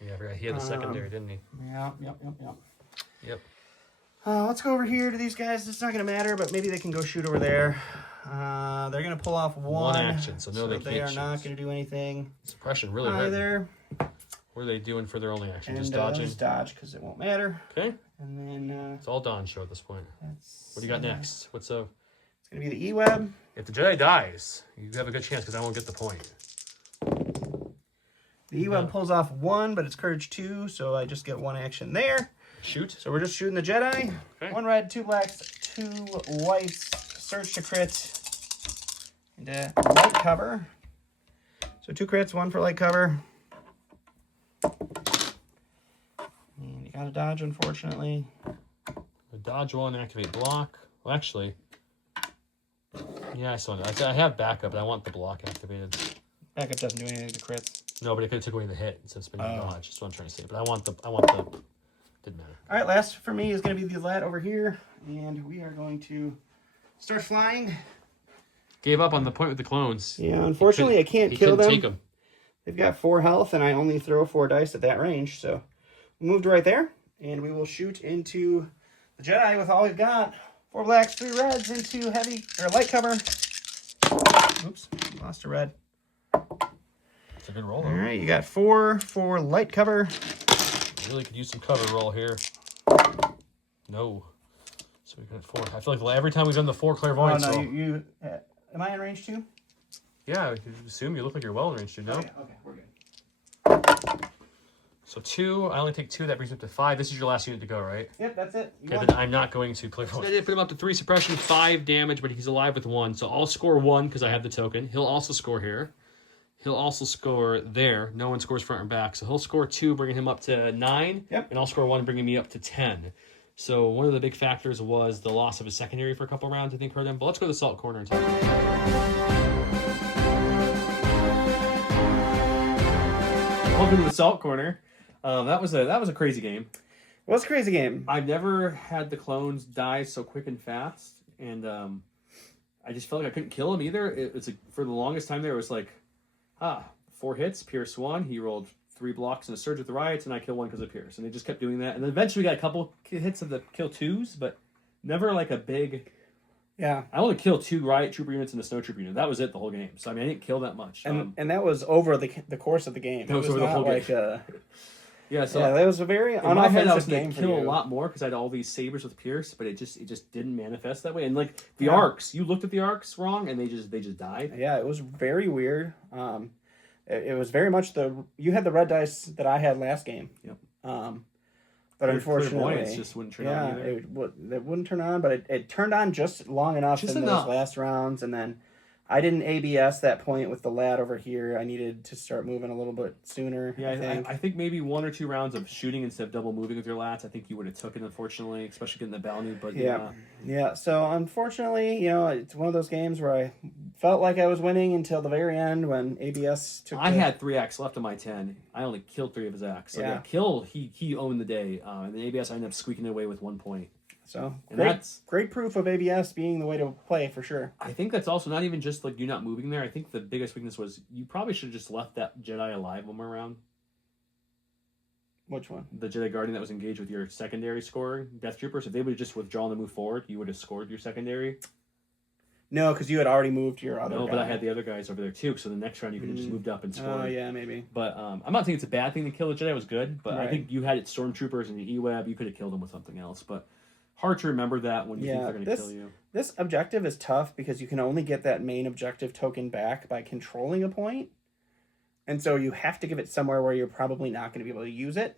Yeah, I forgot. He had the secondary, didn't he? Yep. Yep. Let's go over here to these guys. It's not going to matter, but maybe they can go shoot over there. They're going to pull off 1 action, so no, they they can't are not shoot. going to do anything Suppression really hurt. either. What are they doing for their only action? And Just dodging? just dodge because it won't matter. Okay. And then It's all Dawn show at this point. that's, What do you got next? What's up? It's going to be the E-Web. If the Jedi dies, you have a good chance because I won't get the point. The E-Web pulls off 1, but it's Courage 2, so I just get 1 action there. Shoot. So we're just shooting the Jedi. Okay. 1 red, 2 blacks, 2 whites. Search to crit. And light cover. So 2 crits, 1 for light cover. And you gotta dodge, unfortunately. Dodge 1, activate block. Well, actually, yeah, I saw that. I have backup, but I want the block activated. Backup doesn't do anything to crits. No, but it could have took away the hit since it's been Oh. dodge. That's what I'm trying to say. But I want the. Didn't matter. All right, last for me is gonna be the lat over here, and we are going to start flying. Gave up on the point with the clones. Yeah, unfortunately, I can't He kill couldn't them. take them. They've got 4 health, and I only throw 4 dice at that range, so we moved right there, and we will shoot into the Jedi with all we've got. 4 blacks, 3 reds into heavy or light cover. Oops, lost a red. It's a good roll. All right, you got 4 for light cover. Really could use some cover roll here. No. So we got 4. I feel like every time we've done the 4 Oh clairvoyance no, roll. you am I in range 2? Yeah, I could assume you look like you're well in range, you know? Okay, we're good. So 2, I only take 2, that brings me up to 5. This is your last unit to go, right? Yep, that's it. You Okay, won. then I'm not going to clairvoyance. I did put him up to 3 suppression, 5 damage, but he's alive with 1. So I'll score 1 because I have the token. He'll also score here. He'll also score there. No one scores front or back. So he'll score 2, bringing him up to 9. Yep. And I'll score 1, bringing me up to 10. So one of the big factors was the loss of his secondary for a couple rounds, I think, hurt him. But let's go to the Salt Corner and talk. Welcome to the Salt Corner. That was a crazy game. What's a crazy game? I've never had the clones die so quick and fast, and I just felt like I couldn't kill him either. It's like, for the longest time there, it was like, 4 hits, Pierce 1. He rolled 3 blocks and a surge with the riots, and I killed 1 because of Pierce. And they just kept doing that. And then eventually we got a couple hits of the kill 2s, but never like a big. Yeah. I only killed 2 riot trooper units and a snow trooper unit. That was it the whole game. So I mean, I didn't kill that much. And that was over the course of the game. That was over the not whole game. like yeah, so yeah, that was a very in my head, I was unoffensive going game to for kill a you. lot more because I had all these sabers with Pierce, but it just didn't manifest that way. And like the Yeah. arcs, you looked at the arcs wrong, and they just died. Yeah, it was very weird. It was very much you had the red dice that I had last game. Yep. But unfortunately, Clairvoyance just wouldn't turn on either. it wouldn't turn on, but it turned on just long enough Just in enough. those last rounds, and then I didn't ABS that point with the lad over here. I needed to start moving a little bit sooner. Yeah, I think maybe 1 or 2 rounds of shooting instead of double moving with your lats. I think you would have took it, unfortunately, especially getting the bounty. But Yeah. So unfortunately, it's one of those games where I felt like I was winning until the very end when ABS took. I had 3 acts left of my 10. I only killed 3 of his acts. So Yeah. yeah, kill he owned the day, and then ABS I ended up squeaking it away with 1 point. So And great, that's great proof of ABS being the way to play for sure. I think that's also not even just like you not moving there. I think the biggest weakness was you probably should have just left that Jedi alive one more round. Which one? The Jedi Guardian that was engaged with your secondary scorer, Death Troopers. If they would have just withdrawn and moved forward, you would have scored your secondary. No, because you had already moved your other. No, but guy. I had the other guys over there too. So the next round you could have just moved up and scored. Oh yeah, maybe. But I'm not saying it's a bad thing to kill the Jedi. It was good, but I Right. think you had it Stormtroopers and the E-Web. You could have killed them with something else. But hard to remember that when you think they're going to kill you. This objective is tough because you can only get that main objective token back by controlling a point. And so you have to give it somewhere where you're probably not going to be able to use it.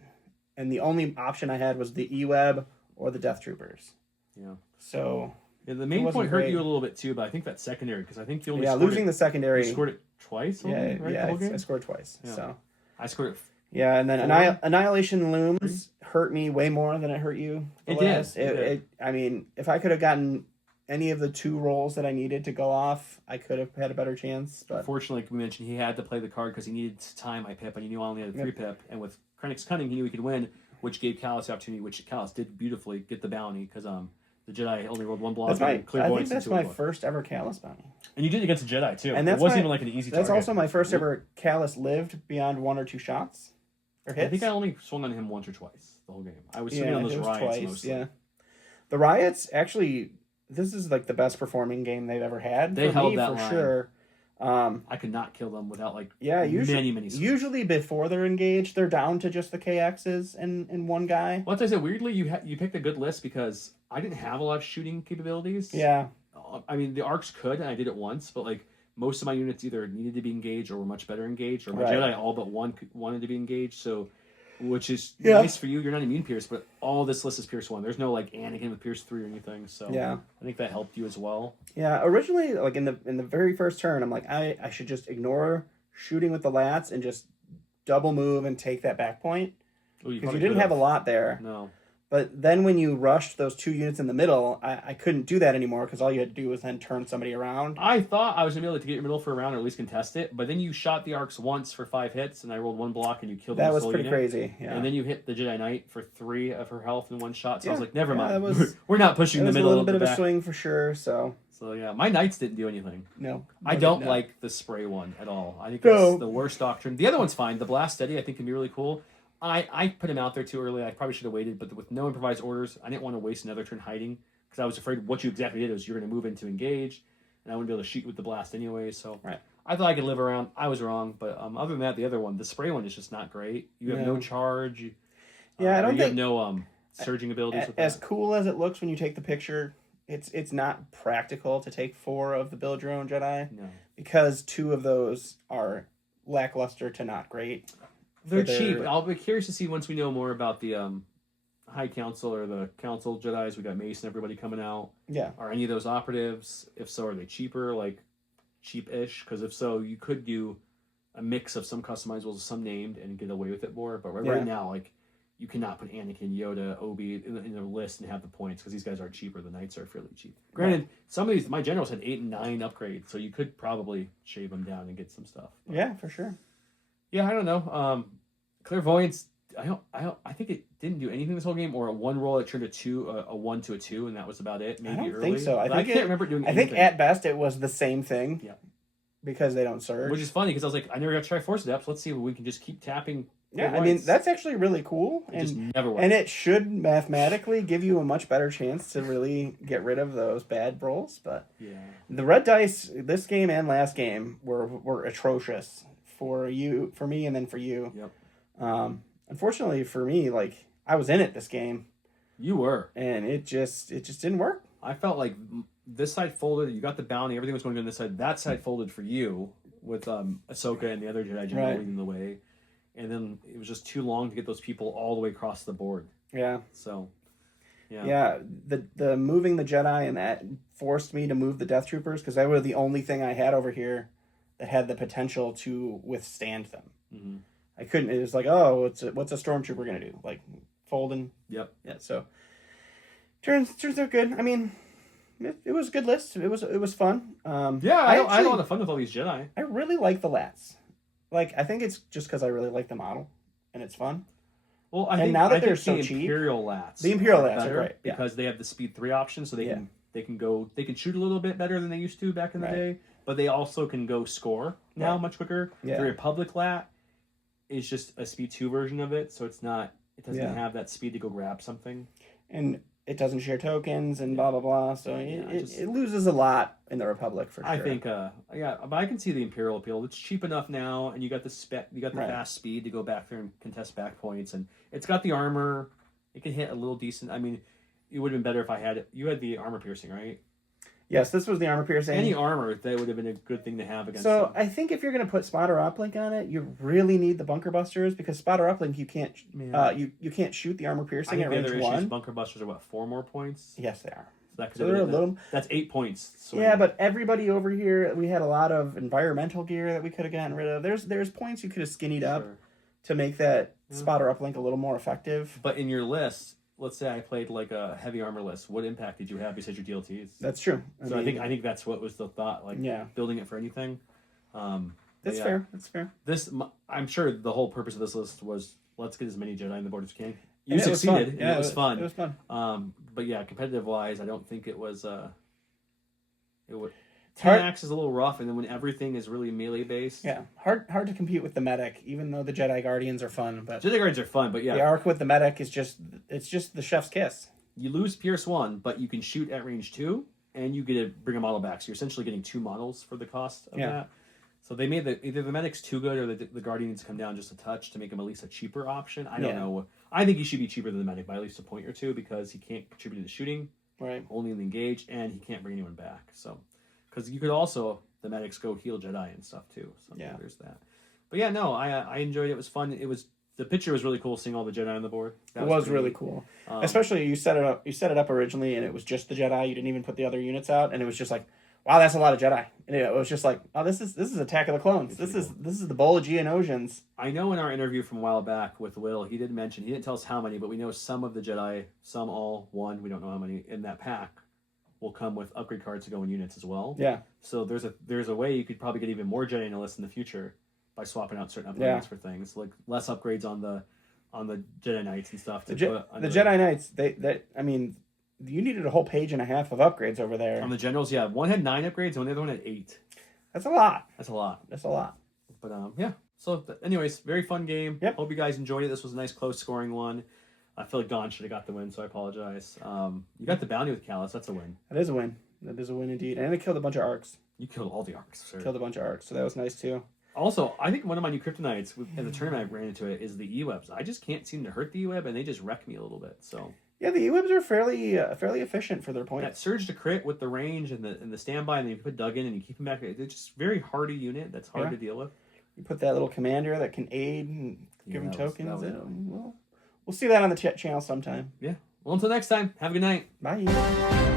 And the only option I had was the E-Web or the Death Troopers. Yeah. So Yeah, the main wasn't point hurt great. you a little bit too, but I think that's secondary because I think you only yeah, scored losing it, the secondary. you scored it twice. Only, Yeah, right? yeah, the whole game? I scored twice. Yeah. So I scored it. yeah, and then Four? Annihilation Looms hurt me way more than it hurt you. It did. I mean, if I could have gotten any of the 2 rolls that I needed to go off, I could have had a better chance. But Unfortunately, like we mentioned, he had to play the card because he needed to time my pip, and he knew I only had a 3-pip. And with Krennic's Cunning, he knew he could win, which gave Callus the opportunity, which Callus did beautifully, get the bounty because the Jedi only rolled 1 block. that's my, and clear I think voice that's into a my block. first ever Callus bounty. And you did it against the Jedi too. And it that's wasn't my- even like an easy That's target. also my first ever Callus lived beyond 1 or 2 shots or hits. I think I only swung on him once or twice the whole game. I was swinging on those it was riots twice, mostly. Yeah, the riots actually. This is like the best performing game they've ever had. They for held me, that for line. sure. I could not kill them without like Usually, many swings. usually before they're engaged, they're down to just the KXs and one guy. Well, as I said, weirdly, you picked a good list because I didn't have a lot of shooting capabilities. Yeah, I mean, the arcs could, and I did it once, but like most of my units either needed to be engaged or were much better engaged, or my Right. Jedi all but one wanted to be engaged. So, which is Yeah. nice for you. You're not immune Pierce, but all this list is Pierce 1. There's no like Anakin with Pierce 3 or anything. So Yeah. I think that helped you as well. yeah. Originally, like in the very first turn, I'm like, I should just ignore shooting with the lats and just double move and take that back point Ooh, because you didn't have a lot there. No. But then when you rushed those 2 units in the middle, I couldn't do that anymore because all you had to do was then turn somebody around. I thought I was gonna be able to get your middle for a round or at least contest it, but then you shot the arcs once for 5 hits, and I rolled 1 block, and you killed That the was whole pretty unit. crazy. Yeah. And then you hit the Jedi Knight for 3 of her health in 1 shot. So I was Yeah. like, never Yeah, mind. that was- We're not pushing it the was a middle. little bit the of a back. swing for sure. So So yeah, my Knights didn't do anything. no, I no, don't no. like the spray one at all. I think No. that's the worst doctrine. The other one's fine. The Blast Steady I think can be really cool. I put him out there too early. I probably should have waited, but with no improvised orders, I didn't want to waste another turn hiding because I was afraid what you exactly did was you're going to move into engage, and I wouldn't be able to shoot with the blast anyway. So Right. I thought I could live around. I was wrong, but other than that, the other one, the spray one, is just not great. You have no charge. Yeah, I don't you think have no surging abilities with as that. cool as it looks when you take the picture. It's not practical to take 4 of the Build Your Own Jedi No, because 2 of those are lackluster to not great. they're for cheap. their- I'll be curious to see once we know more about the High Council or the Council Jedis. We got Mace and everybody coming out. Yeah, Are any of those operatives? If so, are they cheaper, like cheap-ish? Because if so, you could do a mix of some customizables, some named, and get away with it more. But right Yeah. now, like you cannot put Anakin, Yoda, Obi in a list and have the points because these guys are cheaper. The Knights are fairly cheap. Granted, some of these my generals had 8 and 9 upgrades, so you could probably shave them down and get some stuff. But, yeah, for sure. yeah, I don't know. Clairvoyance. I think it didn't do anything this whole game, or a 1 roll it turned a 1 to a 2, and that was about it. Maybe I don't early. think so. But I can't remember doing. I think anything. at best it was the same thing. Yeah. Because they don't surge. Which is funny because I was like, I never got to try Force Adepts. Let's see if we can just keep tapping. yeah, I mean clairvoyance. that's actually really cool, It just and never worked. and it should mathematically give you a much better chance to really get rid of those bad rolls. But Yeah. the red dice this game and last game were atrocious for me, and then for you. Yep. Unfortunately for me, like I was in it this game, You were. and it just didn't work. I felt like this side folded. You got the bounty. Everything was going on this side. That side folded for you with Ahsoka and the other Jedi General Right. leading the way. And then it was just too long to get those people all the way across the board. Yeah. So, yeah. Yeah, the moving the Jedi and that forced me to move the Death Troopers because they were the only thing I had over here that had the potential to withstand them. Mm-hmm. I couldn't. It was like, oh, what's a Stormtrooper gonna do? Like folding. Yep. Yeah. So turns out good. I mean, it was a good list. It was fun. Yeah, I had a actually- lot of fun with all these Jedi. I really like the Lats. Like I think it's just because I really like the model and it's fun. Well, I And think now that I they're think so the cheap- Imperial Lats. The Imperial are Lats are better great, yeah. because they have the speed 3 option, so they Yeah. can shoot a little bit better than they used to back in the Right. day. But they also can go score now Right. much quicker. Yeah. The Republic Lat is just a speed 2 version of it, so it doesn't Yeah. have that speed to go grab something. And it doesn't share tokens and blah blah blah. So Yeah, it loses a lot in the Republic for sure. I think, yeah, but I can see the Imperial appeal. It's cheap enough now, and you got the Right. fast speed to go back there and contest back points, and it's got the armor. It can hit a little decent. I mean, it would have been better if I had it. You had the armor piercing, right? Yes, this was the armor piercing. Any armor that would have been a good thing to have against. So them. I think if you're going to put spotter uplink on it, you really need the bunker busters because spotter uplink you can't you can't shoot the armor I piercing think at the range other issue is 1. bunker busters are what 4 more points. Yes, they are. So that could So have they're a been little. That's 8 points. So Yeah, but everybody over here, we had a lot of environmental gear that we could have gotten rid of. There's points you could have skinnied up Sure. to make that Yeah. spotter uplink a little more effective. But in your list, let's say I played like a heavy armor list, what impact did you have besides your DLTs? That's true. I think that's what was the thought, like building it for anything. That's fair. That's fair. I'm sure the whole purpose of this list was let's get as many Jedi on the board as we can. You And succeeded. Yeah, it was fun. It was fun. But yeah, competitive wise, I don't think it was. It would. Hard- T-Max is a little rough, and then when everything is really melee based. Yeah, hard to compete with the medic, even though the Jedi Guardians are fun. But Jedi Guardians are fun, but yeah, the arc with the medic is just the chef's kiss. you lose Pierce 1, but you can shoot at range 2, and you get to bring a model back. So you're essentially getting 2 models for the cost of that. So they made either the medic's too good or the Guardian needs to come down just a touch to make him at least a cheaper option. I don't know. I think he should be cheaper than the medic by at least a point or two because he can't contribute to the shooting, Right. only in the engage, and he can't bring anyone back. So, because you could also, the medics go heal Jedi and stuff too. So there's that. But yeah, no, I enjoyed it. It was fun. The picture was really cool seeing all the Jedi on the board. It was really cool. Especially you set it up originally and it was just the Jedi. You didn't even put the other units out, and it was just like, wow, that's a lot of Jedi. And it was just like, oh, this is Attack of the Clones. This is the Bowl of Geonosians. I know in our interview from a while back with Will, he did mention, he didn't tell us how many, but we know some of the Jedi, some all, one, we don't know how many, in that pack will come with upgrade cards to go in units as well. Yeah. So there's a way you could probably get even more Jedi in a list in the future by swapping out certain upgrades for things, like less upgrades on the Jedi Knights and stuff. The Jedi Knights, I mean, you needed a whole page and a half of upgrades over there. On the generals, yeah. One had 9 upgrades, and the other one had 8. That's a lot. That's a lot. But yeah. So, anyways, very fun game. Yep. Hope you guys enjoyed it. This was a nice, close scoring one. I feel like Don should have got the win, so I apologize. You got the bounty with Callus. That's a win. That is a win. That is a win indeed. And it killed a bunch of arcs. You killed all the arcs, sir. Killed a bunch of arcs, so that was nice too. Also, I think one of my new kryptonites in the tournament I ran into it is the E-webs. I just can't seem to hurt the E-web, and they just wreck me a little bit. So yeah, the E-webs are fairly efficient for their points. That surge to crit with the range and the standby, and then you put Duggan and you keep him back. It's just very hardy unit that's hard to deal with. You put that little commander that can aid and give him tokens. We'll see that on the channel sometime. Yeah. Well, until next time, have a good night. Bye.